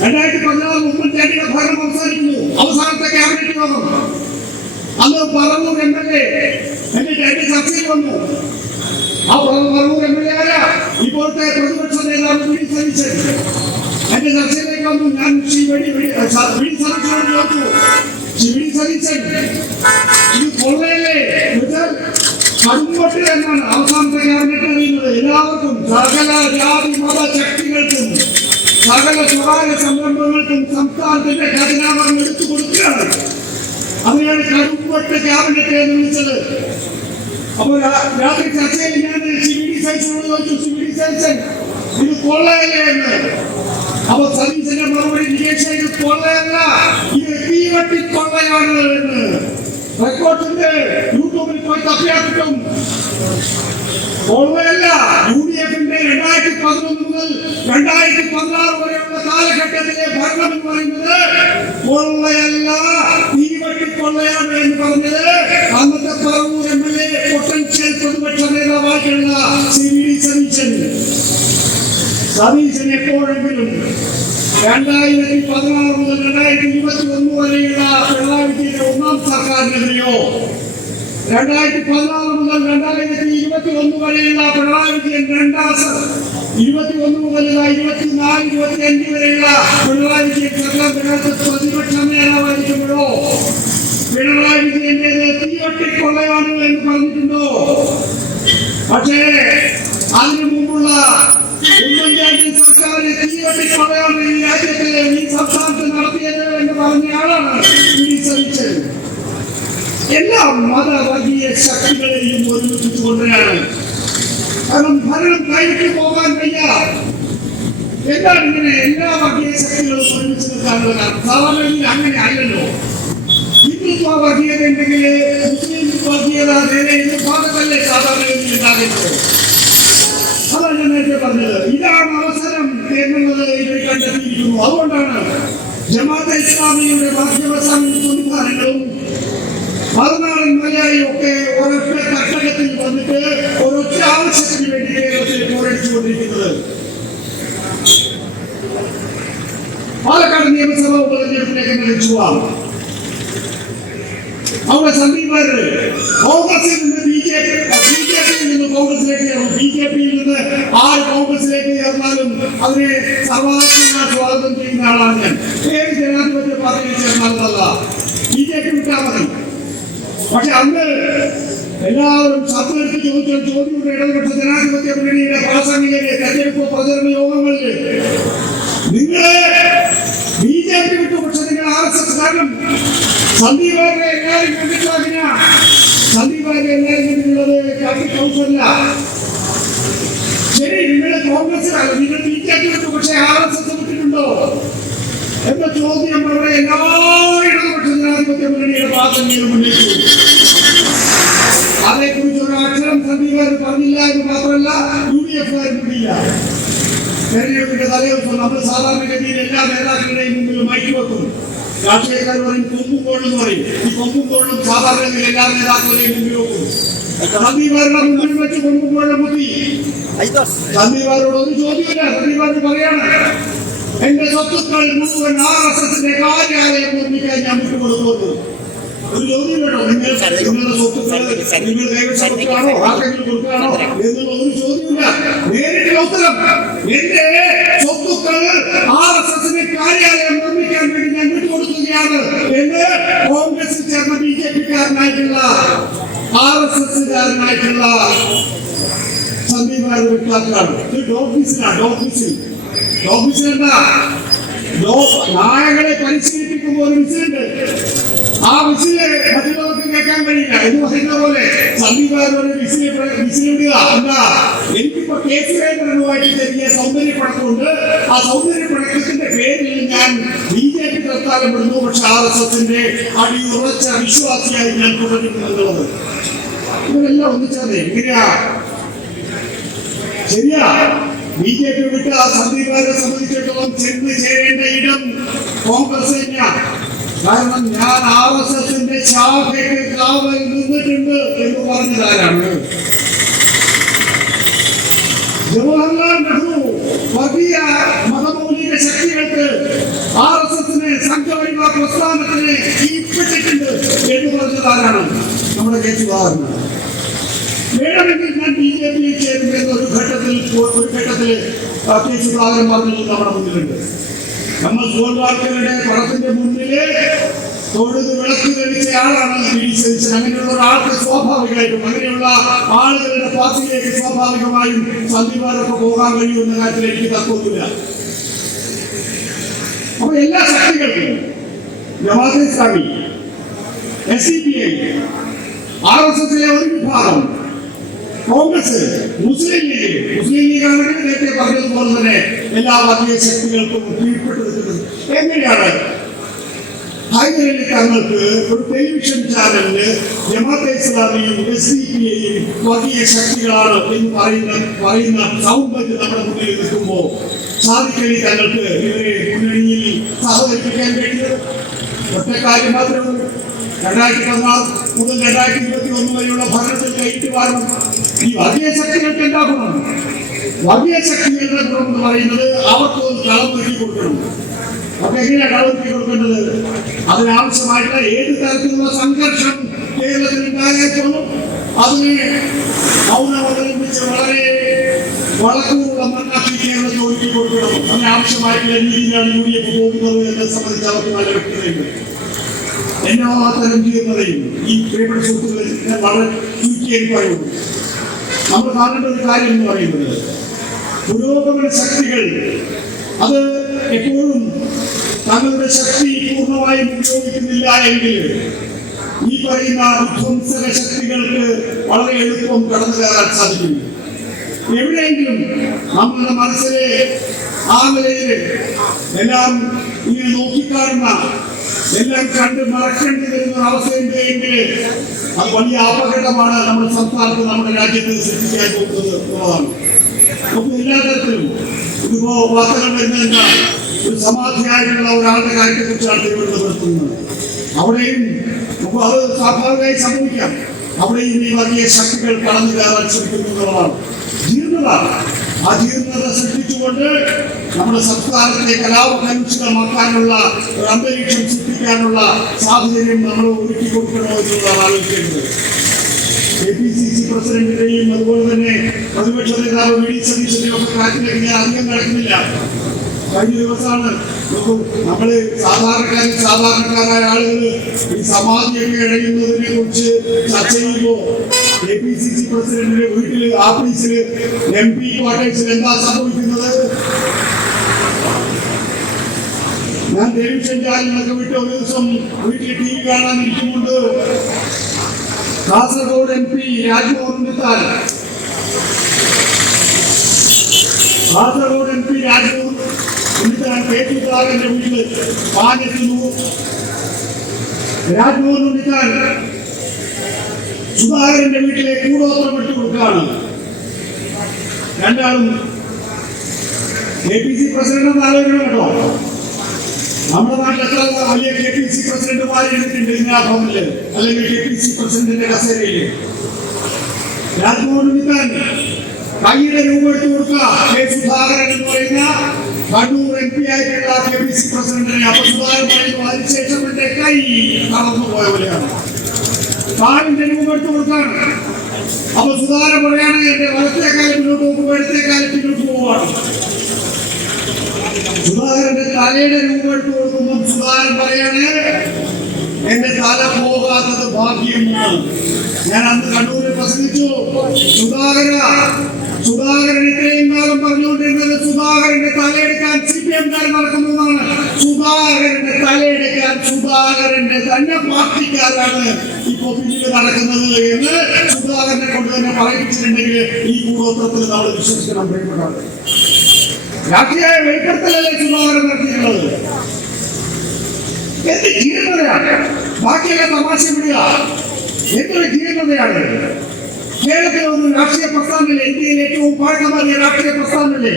2016 ഉമ്മൻചാണ്ടിയുടെ ഭരണം അവസാനിക്കുന്നു, അവസാനത്തെ ക്യാബിനറ്റ് യോഗം. അന്ന് പറവൂർ MLA എന്റെ ചർച്ചയിൽ വന്നു. ആ പറവൂർ MLA ആരാ? ഇപ്പോഴത്തെ പ്രതിപക്ഷ നേതാവ് വി. സതീശൻ എന്റെ ചർച്ചയിലേക്ക് വന്നു. ഞാൻ വി. സതീശനോട് ചോദിച്ചു, വി. സതീശൻ ഇത് കൊള്ളയല്ലേ? കടുംപൊട്ട് എന്നാണ് അവസാനത്തെ ക്യാബിനറ്റ് അറിയുന്നത്. എല്ലാവർക്കും, സകല ജാതി മത ശക്തികൾക്കും, സകല സ്വകാര്യ സംരംഭങ്ങൾക്കും സംസ്ഥാനത്തിന്റെ ഖജനാവം എടുത്തു കൊടുക്കുകയാണ്. അതിനാണ് കടുംപെട്ട് ക്യാബിനറ്റ് എന്ന് വിളിച്ചത്. അപ്പോൾ രാത്രി ചർച്ചയിൽ ഞാൻ CVD സതീശനോട് ചോദിച്ചു, CVD സതീശൻ ഇത് കൊള്ളയല്ലേ എന്ന്. അപ്പൊ സതീശന്റെ മറുപടി, നികേഷ് ഇത് കൊള്ളയല്ല, ഇത് തീവട്ടി കൊള്ളയാണ് എന്ന്. റെക്കോർഡിന്റെ യൂട്യൂബിൽ പോയി തപ്പിയാൽ കിട്ടും. കൊള്ളയല്ല. UDFന്റെ 2011 മുതൽ 2016 വരെയുള്ള കാലഘട്ടത്തിലെ ഭരണം എന്ന് പറയുന്നത് കൊള്ളയല്ല, തീവട്ടി കൊള്ളയാണ് എന്ന് പറഞ്ഞത് അന്നത്തെ പറവൂർ MLA പൊട്ടൻഷ്യൽ പ്രതിപക്ഷ നേതാവായിട്ടുള്ള CVD സതീശൻ. സതീശൻ എപ്പോഴെങ്കിലും 2016 മുതൽ 2021 വരെയുള്ള പിണറായി വിജയന്റെ ഒന്നാം സർക്കാരിനെതിരെയോ 2016 മുതൽ 2021 വരെയുള്ള പിണറായി വിജയൻ 21 മുതൽ 24, 25 വരെയുള്ള പിണറായി വിജയൻ സർക്കാർ പ്രതിപക്ഷ നേതാവായിരിക്കുമ്പോഴോ പിണറായി വിജയന്റേത് തീവട്ടി കൊള്ളയാണ് എന്ന് പറഞ്ഞിട്ടുണ്ടോ? പക്ഷേ അതിനു മുമ്പുള്ള ഉമ്മൻചാണ്ടി സർക്കാർ തീവട്ടി കൊള്ളയാണ് ഈ രാജ്യത്തെ, ഈ സംസ്ഥാനത്ത് നടത്തിയത് എന്ന് പറഞ്ഞയാളാണ് CVD സതീശൻ. എല്ലാ മതവർഗീയ ശക്തികളെയും ഒരുമിച്ച് കൊണ്ടുവരാണ്. കാരണം ഭരണം കൈവിട്ട് പോകാൻ വയ്യ. എന്താണ് ഇങ്ങനെ എല്ലാ വർഗീയ ശക്തികളും ഒരുമിച്ച് നിൽക്കാനുള്ള കാരണം? സാധാരണ അങ്ങനെ അല്ലല്ലോ. ഹിന്ദുത്വ വർഗീയത ഉണ്ടെങ്കിൽ മുസ്ലിം വർഗീയത നേരെ ഭാഗത്തല്ലേ സാധാരണ ഉണ്ടാകുന്നത്. അതാണ് ഞാൻ നേരത്തെ പറഞ്ഞത്. ഇതാണ് അവസരം എന്നുള്ളത് ഇവർ കണ്ടെത്തിയിരിക്കുന്നു. അതുകൊണ്ടാണ് ജമാഅത്തെ ഇസ്ലാമിയുടെ മാധ്യമ സംവിധാനങ്ങളും മറുനാടൻ മലയാളിയും ഒക്കെ ഒരൊറ്റ തട്ടകത്തിൽ വന്നിട്ട് ഒരൊറ്റ ആവശ്യത്തിന് വേണ്ടി കേരളത്തിൽ പോരടിച്ചുകൊണ്ടിരിക്കുന്നത്. പാലക്കാട് നിയമസഭാ ഉപതെരഞ്ഞെടുപ്പിലേക്ക് നയിച്ചു പോവാം. അവിടെ സന്ദീപാര് കോൺഗ്രസിൽ നിന്ന് ബിജെപിയിൽ നിന്ന് കോൺഗ്രസിലേക്ക് ചേർന്നു. BJPയിൽ നിന്ന് ആര് കോൺഗ്രസിലേക്ക് ചേർന്നാലും അതിനെ സർവാത്മക സ്വാഗതം ചെയ്യുന്ന ആളാണ് ഞാൻ. ഏത് ജനാധിപത്യ പാർട്ടിയിൽ ചേർന്നാലല്ല, BJP വിട്ടാൽ മതി. പക്ഷെ അന്ന് എല്ലാവരും ശബ്ദമെടുത്ത് ചോദ്യങ്ങളുടെ ഇടതുപക്ഷ ജനാധിപത്യ മുന്നണിയുടെ പ്രാസംഗികരെ തെരഞ്ഞെടുപ്പ് പ്രചരണ യോഗ്യങ്ങളിൽ നിങ്ങളെ BJP വിട്ടു. പക്ഷെ നിങ്ങൾ RSS കാരണം സന്ദീപാരെ എല്ലാവരും കണ്ടിട്ടില്ല. സന്ദീപാരെ എല്ലാവരും കണ്ടിട്ടുള്ളത് കാട്ടിക്കൗസല്ല. ശരി, നിങ്ങൾ കോൺഗ്രസിലാണ്, നിങ്ങൾ BJP വിട്ടു, പക്ഷെ RSS വിട്ടിട്ടുണ്ടോ എന്ന ചോദ്യം അവിടെ എല്ലാ ഇടതുപക്ഷ ജനാധിപത്യ മുന്നണിയുടെ പ്രാസംഗികരും ഉന്നയിച്ചു. അതേക്കുറിച്ച് ഒരു അക്ഷരം സന്ദീപാർ പറഞ്ഞില്ല എന്ന് മാത്രമല്ല UDF-കാരും കൂടിയില്ല. തെരഞ്ഞെടുപ്പിന്റെ തലേദിവസം നമ്മൾ സാധാരണഗതിയിൽ എല്ലാ നേതാക്കളുടെയും മുമ്പിൽ മൈക്ക് വെക്കും. രാഷ്ട്രീയക്കാർ പറയും കൊമ്പും കോഴെന്ന് പറയും. ഈ കൊമ്പും കോഴും സാധാരണഗതിയിൽ എല്ലാ നേതാക്കളുടെയും മുമ്പിൽ വെക്കും. സന്ദീപാരുടെ മുമ്പിൽ വെച്ച് കൊമ്പും കോഴെ മുത്തി. സന്ദീപാരോട് ഒരു ചോദ്യമില്ല. സന്ദീപാർ പറയാണ്, എന്റെ സ്വത്തുക്കൾ മുഴുവൻ RSSന്റെ കാര്യാലയം നിർമ്മിക്കാൻ ഞാൻ വിട്ടുകൊടുക്കുന്നു. ഒരു ചോദ്യം കേട്ടോ, നിങ്ങളുടെ സ്വത്തുക്കൾ നിങ്ങൾ കൈവശമാണോ ആർക്കെങ്കിലും കൊടുക്കുകയാണോ എന്നുള്ള ഒരു ചോദ്യമില്ല. നേരിട്ടുള്ള ഉത്തരം, എന്റെ സ്വത്തുക്കൾ RSSന്റെ കാര്യാലയം നിർമ്മിക്കാൻ വേണ്ടി ഞാൻ വിട്ടുകൊടുക്കുകയാണ് എന്ന് കോൺഗ്രസിൽ ചേർന്ന BJP-കാരനായിട്ടുള്ള RSS-കാരനായിട്ടുള്ള സന്ദീപാർ വ്യക്താക്കളാണ്. ഇത് ഡോക്ടീസിൽ എന്താ നായകളെ പരിശീലിപ്പിക്കുമ്പോൾ ഒരു വിസിലുണ്ട്. ആ വിസില് മറ്റുള്ളവർക്ക് കേൾക്കാൻ കഴിയില്ല എന്ന് പറയുന്ന പോലെ സന്ദീപാരോട് വിസിലിടുക എന്താ, എനിക്കിപ്പോ കേസുകാരുമായിട്ട് ചെറിയ സൗന്ദര്യപ്പണക്കുണ്ട്. ആ സൗന്ദര്യപ്പണക്കത്തിന്റെ പേരിൽ ഞാൻ BJP തൽക്കാലം വിടുന്നു, പക്ഷെ RSSന്റെ അടിയുറച്ച വിശ്വാസിയായി ഞാൻ തുടരുന്നു എന്നുള്ളത്. ഇവരെല്ലാം ഒന്നിച്ചതേ എങ്ങനെയാ ശരിയാ? BJP വിട്ട് ആ സന്ദീപാരെ സംബന്ധിച്ചിടത്തോളം ചെന്ന് ചേരേണ്ട ഇടം കോൺഗ്രസ് തന്നെയാണ്. കാരണം ഞാൻ RSSന്റെ ശാഖയ്ക്ക് കാവൽ നിന്നിട്ടുണ്ട് എന്ന് പറഞ്ഞതാരാണ്? ജവഹർലാൽ നെഹ്റു വർഗീയ മതമൗലിക ശക്തികൾക്ക് RSSനെ സംഘപരിവാർ പ്രസ്ഥാനത്തിന് കീഴ്പ്പെട്ടിട്ടുണ്ട് എന്ന് പറഞ്ഞതാരാണ്? നമ്മുടെ കേസുദാഹരണം. വേണമെങ്കിൽ ഞാൻ BJP-യിൽ ചേരുമെന്ന് ഒരു ഘട്ടത്തിൽ കേസുദാഹരണം പറഞ്ഞത് നമ്മുടെ മുന്നിലുണ്ട്. നമ്മൾ സോൾവാൾക്കറുടെ പടത്തിന്റെ മുന്നില് തൊഴുത് വിളക്ക് തെളിച്ച ആളാണ് CVD സതീശൻ. അങ്ങനെയുള്ള ഒരാൾക്ക് സ്വാഭാവികമായിട്ടും അങ്ങനെയുള്ള ആളുകളുടെ പാർട്ടിയിലേക്ക് സ്വാഭാവികമായും സന്ദീപാരൊക്കെ പോകാൻ കഴിയുമെന്ന കാര്യത്തിൽ എനിക്ക് തർക്കമൊന്നുമില്ല. അപ്പൊ എല്ലാ ശക്തികൾക്കും ജമാഅത്തെ ഇസ്ലാമി SDPI, RSSലെ ഒരു വിഭാഗം, കോൺഗ്രസ്, മുസ്ലിം ലീഗാണെങ്കിൽ നേരത്തെ പറഞ്ഞതുപോലെ തന്നെ എല്ലാ വർഗീയ ശക്തികൾക്കും കീഴ്പ്പെട്ടു നിൽക്കുന്നത്. എങ്ങനെയാണ് ഹൈദരലി തങ്ങൾക്ക് ഒരു ടെലിവിഷൻ ചാനലില് ജമാഅത്തെ ഇസ്ലാമിയും SDPIയും വർഗീയ ശക്തികളാണ് എന്ന് പറയുന്ന സൗണ്ട് ബൈറ്റ് നമ്മുടെ മുന്നിൽ നിൽക്കുമ്പോൾ സാദിഖലി തങ്ങൾക്ക് ഇവരെ മുന്നണിയിൽ സഹകരിപ്പിക്കാൻ കഴിയുന്നത് ഒറ്റ കാര്യം മാത്രമേ ഉള്ളൂ. 2016 മുതൽ 2021 വരെയുള്ള ഭരണത്തിൽ കയറ്റുവാനും ഈ വർഗീയ ശക്തികൾക്ക് എന്താ ഗുണം? വർഗീയ ശക്തികളുടെ ഗുണം എന്ന് പറയുന്നത് അവർക്ക് ഒരു കളം വെട്ടി കൊടുക്കണം. അപ്പൊ എങ്ങനെയാണ് കളവെട്ടി കൊടുക്കേണ്ടത്? അതിനാവശ്യമായിട്ടുള്ള ഏത് തരത്തിലുള്ള സംഘർഷം കേരളത്തിൽ ഉണ്ടായേക്കുള്ളൂ അതിനെ മൗനമവലംബിച്ച് വളരെ വളക്കൂറുള്ള മണ്ണാക്കി കേരളത്തിൽ ഒരുക്കി കൊടുക്കണം. അതിനാവശ്യമായിട്ടുള്ള രീതിയിലാണ് UDF പോകുന്നത് എന്നെ സംബന്ധിച്ച് അവർക്ക് നല്ല വ്യക്തതയുണ്ട്. എന്നോ തരം ചെയ്യുന്നതയും ഈ പ്രിയപ്പെട്ട സുഹൃത്തുക്കളിൽ ഞാൻ വളരെ ചുരുക്കിയായി പറയുന്നു. നമ്മൾ കാണേണ്ട ഒരു കാര്യം എന്ന് പറയുന്നത് പുരോഗമന ശക്തികൾ അത് എപ്പോഴും തങ്ങളുടെ ശക്തി പൂർണ്ണമായും ഉപയോഗിക്കുന്നില്ല എങ്കിൽ ഈ പറയുന്ന വിധ്വംസക ശക്തികൾക്ക് വളരെ എളുപ്പം കടന്നു കയറാൻ സാധിക്കും. എവിടെയെങ്കിലും നമ്മുടെ മനസ്സിലെ ആ നിലയിൽ എല്ലാം ഇങ്ങനെ നോക്കിക്കാണുന്ന എല്ലാം കണ്ട് മറക്കേണ്ടി വരുന്ന അവസ്ഥയുണ്ട് എങ്കിൽ അത് വലിയ അപകടമാണ് നമ്മുടെ സംസ്ഥാനത്ത് നമ്മുടെ രാജ്യത്ത് സൃഷ്ടിക്കാൻ പോകുന്നത് എന്നുള്ളതാണ്. നമുക്ക് എല്ലാ തരത്തിലും ഇതിപ്പോ വാർത്തകൾ വരുന്നതെന്ന ഒരു സമാധിയായിട്ടുള്ള ഒരാളുടെ കാര്യത്തെ കുറിച്ചാണ് തിരുവനന്തപുരത്തുന്നത്. അവിടെയും നമുക്ക് അത് സ്വാഭാവികമായി സംഭവിക്കാം. അവിടെയും ഈ വർഗീയ ശക്തികൾ കടന്നു കയറാൻ ശ്രമിക്കുന്നതാണ്. ജീർണത, ആ ജീർണത സൃഷ്ടിച്ചുകൊണ്ട് നമ്മുടെ സംസ്ഥാനത്തെ കലാപകലുഷിതമാക്കാനുള്ള ഒരു അന്തരീക്ഷം സൃഷ്ടിക്കാനുള്ള സാഹചര്യം നമ്മൾ ഒരുക്കി കൊടുക്കണോ എന്നുള്ളതാണ് ആലോചിക്കേണ്ടത്. KPCC പ്രസിഡന്റിന്റെയും അതുപോലെ തന്നെ പ്രതിപക്ഷ നേതാവ് VD സതീശന്റെയും ഒക്കെ കാര്യത്തിലേക്ക് ഞാൻ അധികം നടക്കുന്നില്ല. കഴിഞ്ഞ ദിവസമാണ് നമ്മള് സാധാരണക്കാരായ ആളുകൾ ഈ സമാധിയൊക്കെ ഇഴയുന്നതിനെ കുറിച്ച് ചർച്ച ചെയ്യുമ്പോൾ KPCC പ്രസിഡന്റിന്റെ വീട്ടില് ആഫീസില് MP ക്വാർട്ടേഴ്സിൽ എന്താ സംഭവിക്കുന്നത്? ഞാൻ ടെലിവിഷൻ ചാനലിനൊക്കെ വിട്ട് ഒരു ദിവസം വീട്ടിൽ TV കാണാൻ ഇരിക്കുന്നുണ്ട്. കാസർഗോഡ് MP രാജ്മോഹൻ ഉണ്ണിത്താൻ കേട്ടുകാരന്റെ വീട്ടിൽ പാഞ്ഞെത്തുന്നു. രാജ്മോഹൻ ഉണ്ണിത്താൻ സുധാകരന്റെ വീട്ടിലെ കൂടോത്രം ഇട്ട് കൊടുക്കുകയാണ്. രണ്ടാളും KPC പ്രസിഡന്റ് എന്ന് ആലോചന കേട്ടോ. നമ്മുടെ നാട്ടിൽ എത്ര വലിയ KPC പ്രസിഡന്റുമാരെ എടുത്തിട്ടുണ്ട് ഇന്ദിരാ ഭവനില് അല്ലെങ്കിൽ KPC പ്രസിഡന്റിന്റെ കസേരയില്. രാജ്മോഹൻ ഉണ്ണിത്താൻ കൈയുടെ രൂപ എടുത്തു കൊടുക്കുക സുധാകരൻ എന്ന് പറയുന്ന കണ്ണൂർ MP ആയിട്ടുള്ള KPC പ്രസിഡന്റിനെ. അപ്പൊ സുധാകരൻ പറയുന്നു അതിനുശേഷം എന്റെ കൈ കടന്നു പോയ പോലെയാണ്. കാലിന്റെ രൂപ എടുത്തു കൊടുക്കാണ്. അപ്പൊ സുധാകരൻ പറയാണ് എന്റെ വലത്തേക്കാലം മുന്നോട്ട് പോകുമ്പോൾ ഇടത്തേക്കാലം പിന്നോട്ട് പോവുകയാണ്. സുധാകരന്റെ തലയുടെ രൂപ എടുത്തു കൊടുക്കുമ്പോൾ സുധാകരൻ പറയാണ് എന്റെ തല പോകാത്തത് ഭാഗ്യം. ഞാൻ അന്ന് കണ്ണൂരിൽ പ്രസംഗിച്ചു. സുധാകരൻ ഇത്രയും കാലം പറഞ്ഞുകൊണ്ടിരുന്നത് സുധാകരന്റെ തലയെടുക്കാൻ CPM-കാർ നടക്കുന്നതാണ്. സുധാകരന്റെ തലയെടുക്കാൻ സുധാകരന്റെ തന്നെ പാർട്ടിക്കാരാണ് ഇപ്പോ പിന്നിൽ നടക്കുന്നത് എന്ന് സുധാകരനെ കൊണ്ട് തന്നെ പറയിപ്പിച്ചിട്ടുണ്ടെങ്കിൽ ഈ കൂടോത്രത്തിൽ നമ്മൾ വിശ്വസിക്കണം. പ്രിയപ്പെട്ടത് രാഷ്ട്രീയ വെളിപ്പെടുത്തലല്ലേ സുധാകരൻ നടത്തിയിട്ടുള്ളത്? എന്ത് ജീർണതയാണ്! ബാക്കിയൊക്കെ തമാശ വിടുക. എന്തൊരു ജീർണതയാണ്! കേരളത്തിലെ ഒരു രാഷ്ട്രീയ പ്രസ്ഥാനമില്ലേ? ഇന്ത്യയിലെ ഏറ്റവും പഴക്കമേറിയ രാഷ്ട്രീയ പ്രസ്ഥാനമില്ലേ?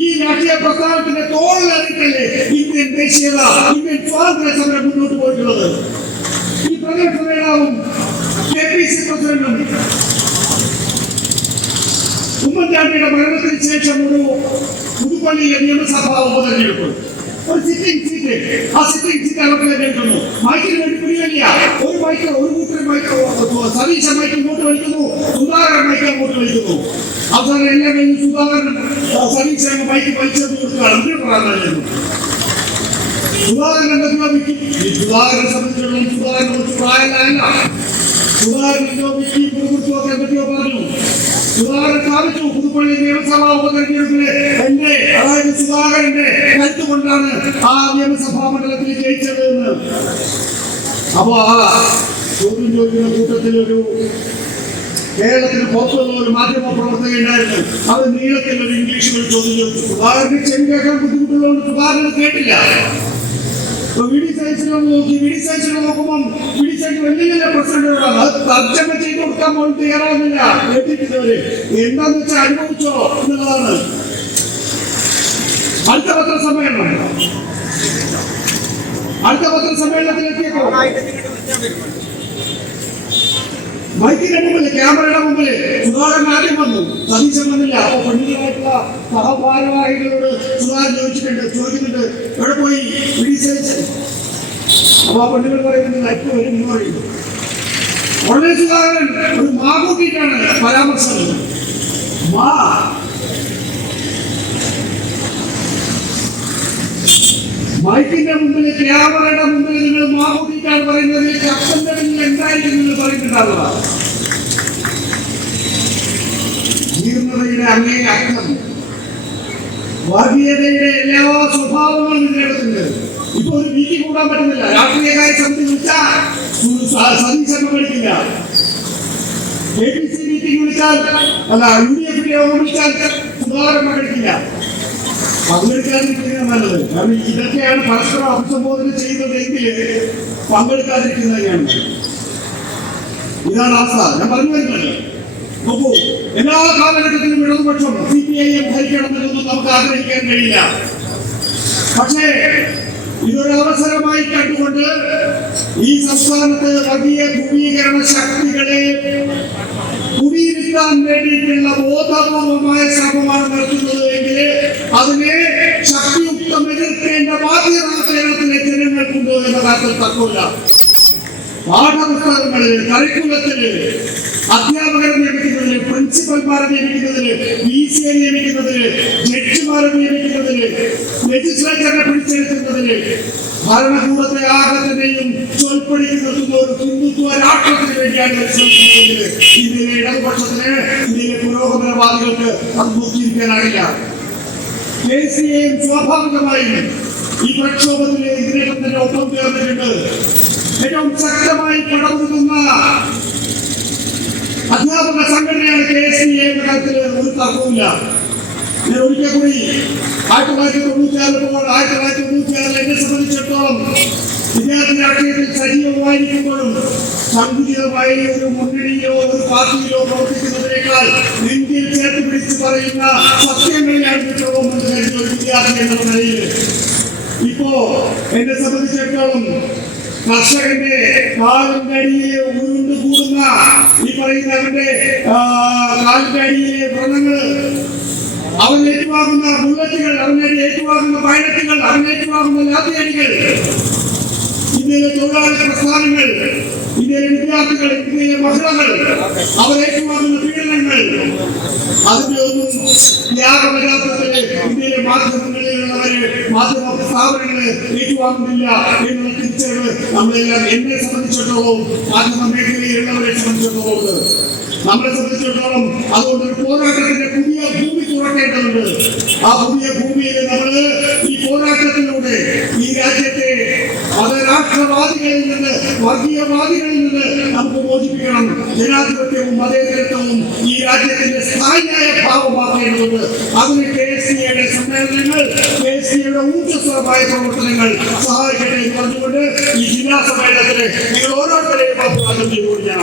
ഈ രാഷ്ട്രീയ പ്രസ്ഥാനത്തിന്റെ തോളിലറിയിട്ടല്ലേ ഇന്ത്യൻ ദേശീയത, ഇന്ത്യൻ സ്വാതന്ത്ര്യ സമരം മുന്നോട്ട് പോയിട്ടുള്ളത്. ഈ പ്രതിപക്ഷ നേതാവും KPC പ്രസിഡന്റും ഉമ്മൻചാണ്ടിയുടെ മരണത്തിന് ശേഷം ഒരു പുതുപ്പള്ളിയിലെ നിയമസഭാ ഉപതെരഞ്ഞെടുപ്പ്, ഒരു സിറ്റിംഗ് സീറ്റ്, ആ സിറ്റിംഗ് സീറ്റ് അവർക്ക് കേൾക്കുന്നു. മൈക്കിന് വേണ്ടി പിടിവലിയ ഒരു മൈക്ക്, ഒരു കൂട്ടർ മൈക്ക്, സതീശ മൈക്ക് ഇങ്ങോട്ട് വലിക്കുന്നു, സുധാകരൻ മൈക്ക് അങ്ങോട്ട് വലിക്കുന്നു. അവസാനം എല്ലാം കഴിഞ്ഞ് സുധാകരൻ സതീശ മൈക്ക് വലിച്ചെന്ന് കൊടുക്കുകയാണ്. സുധാകരൻ എന്തൊക്കെയോ വിൽക്കും. ഈ സുധാകരനെ സംബന്ധിച്ചിടത്തോളം സുധാകരൻ കുറച്ച് പ്രായമല്ല. സുധാകരൻ വിൽക്കും കുറിച്ചുമൊക്കെ എന്തൊക്കെയോ പറഞ്ഞു. സുധാകരൻ സ്ഥാപിച്ചു പുതുപ്പള്ളി നിയമസഭാ ഉപതെരഞ്ഞെടുപ്പില് എന്റെ, അതായത് സുധാകരന്റെ കരുത്തുകൊണ്ടാണ് ആ നിയമസഭാ മണ്ഡലത്തിൽ ജയിച്ചത് എന്ന്. അപ്പൊ ആ ചോദ്യം ചോദിക്കുന്ന കൂട്ടത്തിലൊരു കേരളത്തിന് പുറത്തുള്ള ഒരു മാധ്യമ പ്രവർത്തകയുണ്ടായിരുന്നു. അത് നീളത്തിൽ ഒരു ഇംഗ്ലീഷിൽ ഒരു ചോദ്യം ചോദിച്ചു. സുധാകരന് ചെവി കേൾക്കാൻ ബുദ്ധിമുട്ടുള്ളതുകൊണ്ട് സുധാകരൻ കേട്ടില്ല. നോക്കുമ്പോൾ വലിയ പ്രസിഡന്റുകളാണ്. അത് തർജ്ജമ ചെയ്ത് കൊടുക്കാൻ പോലും തയ്യാറാവുന്നില്ല. കേട്ടിട്ടുള്ളവര് എന്താന്ന് വെച്ചാൽ അനുഭവിച്ചോ എന്നുള്ളതാണ്. അടുത്ത പത്രസമ്മേളനത്തിലെത്തിയപ്പോ മൈക്കിന്റെ മുമ്പില്, ക്യാമറയുടെ മുമ്പില് സുധാകരൻ ആദ്യം വന്നു, സതീശൻ വന്നില്ല. അപ്പൊ പെണ്ണുങ്ങളായിട്ടുള്ള സഹഭാരവാഹികളോട് സുധാകരൻ ചോദിക്കുന്നുണ്ട് എവിടെ പോയി വിടിസേച്ചൻ? അപ്പൊ ആ പെണ്ണുങ്ങൾ പറയുന്നത് ഇപ്പൊ വരും എന്ന് പറയുന്നു. ഉടനെ സുധാകരൻ ഒരു മാ കൂട്ടിയിട്ടാണ് പരാമർശം. മാ മൈക്കിന്റെ മുമ്പിൽ, ക്യാമറയുടെ മുമ്പിൽ നിങ്ങൾ മാ കൂട്ടിയിട്ടാണ് പറയുന്നത്. കപ്പന്റെ പിന്നിൽ എന്തായിരിക്കും നിങ്ങൾ പറയുന്നുണ്ടാവുക? ജീർണതയുടെ അങ്ങേ അർത്ഥം, വർഗീയതയുടെ എല്ലാ സ്വഭാവങ്ങളും ഇതിനകത്തുണ്ട്. ഇപ്പൊ ഒരു വീട്ടിൽ കൂടാൻ പറ്റുന്നില്ല. രാഷ്ട്രീയകാര്യ സമിതി വിളിച്ചാൽ സതീശൻ പങ്കെടുക്കില്ല. APC മീറ്റിംഗ് വിളിച്ചാൽ UDF യോഗം വിളിച്ചാൽ സുധാകരൻ പങ്കെടുക്കില്ല. പങ്കെടുക്കാതിരിക്കുന്നത് നല്ലത്. കാരണം ഇതൊക്കെയാണ് പരസ്പരം അഭിസംബോധന ചെയ്യുന്നതെങ്കിൽ പങ്കെടുക്കാതിരിക്കുന്നത് തന്നെയാണ്. ഇതാണ് അവസ്ഥ. ഞാൻ പറഞ്ഞു വരുന്നത്, നോക്കൂ, എല്ലാ കാലഘട്ടത്തിലും ഇടതുപക്ഷം CPIM ഭരിക്കണമെന്നൊന്നും നമുക്ക് ആഗ്രഹിക്കാൻ കഴിയില്ല. പക്ഷേ ഇതൊരു അവസരമായി കണ്ടുകൊണ്ട് ഈ സംസ്ഥാനത്ത് വർഗീയ ധ്രുവീകരണ ശക്തികളെ കുടിയിരുത്താൻ വേണ്ടിയിട്ടുള്ള ബോധപൂർവമായ ശ്രമമാണ് നടത്തുന്നത് എങ്കിൽ അതിനെ ശക്തിയുക്തം എതിർക്കേണ്ട ബാധ്യത കേരളത്തിലെ ജനങ്ങൾക്കുണ്ടോ എന്ന കാര്യത്തിൽ തർക്കമില്ല. പാഠപുസ്തകങ്ങളില്, കരിക്കുലത്തില്, അധ്യാപകരെ നിയമിക്കുന്നതില്, പ്രിൻസിപ്പൽമാരെ നിയമിക്കുന്നതില്, VCയെ നിയമിക്കുന്നതില്, ജഡ്ജിമാരെ നിയമിക്കുന്നതില്, ലെജിസ്ലേച്ചറിനെ പിടിച്ചെടുക്കുന്നതില്, ഭരണകൂടത്തെ ആകത്തിനെയും ചൊൽപ്പടിക്ക് നിർത്തുന്ന ഒരു ഹിന്ദുത്വ രാഷ്ട്രത്തിന് വേണ്ടിയാണ് ശ്രമിക്കുന്നതെങ്കിൽ ഇന്ത്യയിലെ ഇടതുപക്ഷത്തിന്, ഇന്ത്യയിലെ പുരോഗമനവാദികൾക്ക് അത് നോക്കിയിരിക്കാനാകില്ല. KCയെയും സ്വാഭാവികമായും ഈ പ്രക്ഷോഭത്തിലെ ഇതിനകം തന്നെ ഒപ്പം ചേർന്നിട്ടുണ്ട്. ഏറ്റവും ശക്തമായി പടമുറുന്ന അധ്യാപക സംഘടനയാണ് KCA എന്ന കാര്യത്തിൽ ഒരു തർക്കവുമില്ല. ഞാൻ ഒരിക്കൽ കൂടി 1996 എന്നെ സംബന്ധിച്ചിടത്തോളം വിദ്യാർത്ഥി രാഷ്ട്രീയത്തിൽ സജീവമായിരിക്കുമ്പോഴും സങ്കുചിതമായ ഒരു മുന്നണിയിലോ ഒരു പാർട്ടിയിലോ പ്രവർത്തിക്കുന്നതിനേക്കാൾ നെഞ്ചിൽ ചേർത്ത് പിടിച്ച് പറയുന്ന സത്യങ്ങളെയാണ് വിപ്ലവം എന്ന് കരുതിയ ഒരു വിദ്യാർത്ഥി എന്ന നിലയിൽ ഇപ്പോ എന്നെ സംബന്ധിച്ചിടത്തോളം കർഷകന്റെ കാലിന്റെ അടിയിലെ ഉരുണ്ട് കൂടുന്ന ഈ പറയുന്നവന്റെ കാലിന്റെ അടിയിലെ വ്രണങ്ങള്, അവൻ ഏറ്റുവാങ്ങുന്ന ബുള്ളറ്റുകൾ, അവനെ ഏറ്റുവാങ്ങുന്ന പൈലറ്റുകൾ, അവൻ ഏറ്റുവാങ്ങുന്ന ലാത്തിയടികൾ, ഇന്ത്യയിലെ തൊഴിലാളി പ്രസ്ഥാനങ്ങൾ, ഇന്ത്യയിലെ വിദ്യാർത്ഥികൾ, ഇന്ത്യയിലെ മഹിളകൾ, അവർ ഏറ്റുവാങ്ങുന്ന പീഡനങ്ങൾ, അതിന്റെ ഒന്നും ത്യാഗപരാധത്തില് ഇന്ത്യയിലെ മാധ്യമങ്ങളിലുള്ളവര്, മാധ്യമ സ്ഥാപനങ്ങള് ഏറ്റുവാങ്ങുന്നില്ല എന്നുള്ള തിരിച്ചറിവ് നമ്മളെല്ലാം, എന്നെ സംബന്ധിച്ചിടത്തോളം, മാധ്യമ മേഖലയിലുള്ളവരെ സംബന്ധിച്ചിടത്തോളം, നമ്മളെ സംബന്ധിച്ചിടത്തോളം അതുകൊണ്ട് ഒരു പോരാട്ടത്തിന്റെ പുതിയ ഭൂമി തുറക്കേണ്ടതുണ്ട്. ആ പുതിയ ഭൂമിയിൽ നമ്മള് ഈ പോരാട്ടത്തിലൂടെ ഈ രാജ്യത്തെ മതരാഷ്ട്രവാദികളിൽ നിന്ന്, വർഗീയവാദികളിൽ നിന്ന് നമുക്ക് മോചിപ്പിക്കണം. ജനാധിപത്യവും മതേതരത്വവും ഈ രാജ്യത്തിന്റെ സ്ഥായിയായ ഭാവമാക്കേണ്ടതുണ്ട്. അതിന് KCയുടെ സമ്മേളനങ്ങൾ, KCയുടെ ഊർജ്ജസ്വലമായ പ്രവർത്തനങ്ങൾ സഹായിക്കട്ടെ എന്ന് പറഞ്ഞുകൊണ്ട് ഈ ജില്ലാ സമ്മേളനത്തിന് നിങ്ങൾ ഓരോരുത്തരെയും അഭിവാദ്യം ചെയ്തുകൊണ്ട് ഞാൻ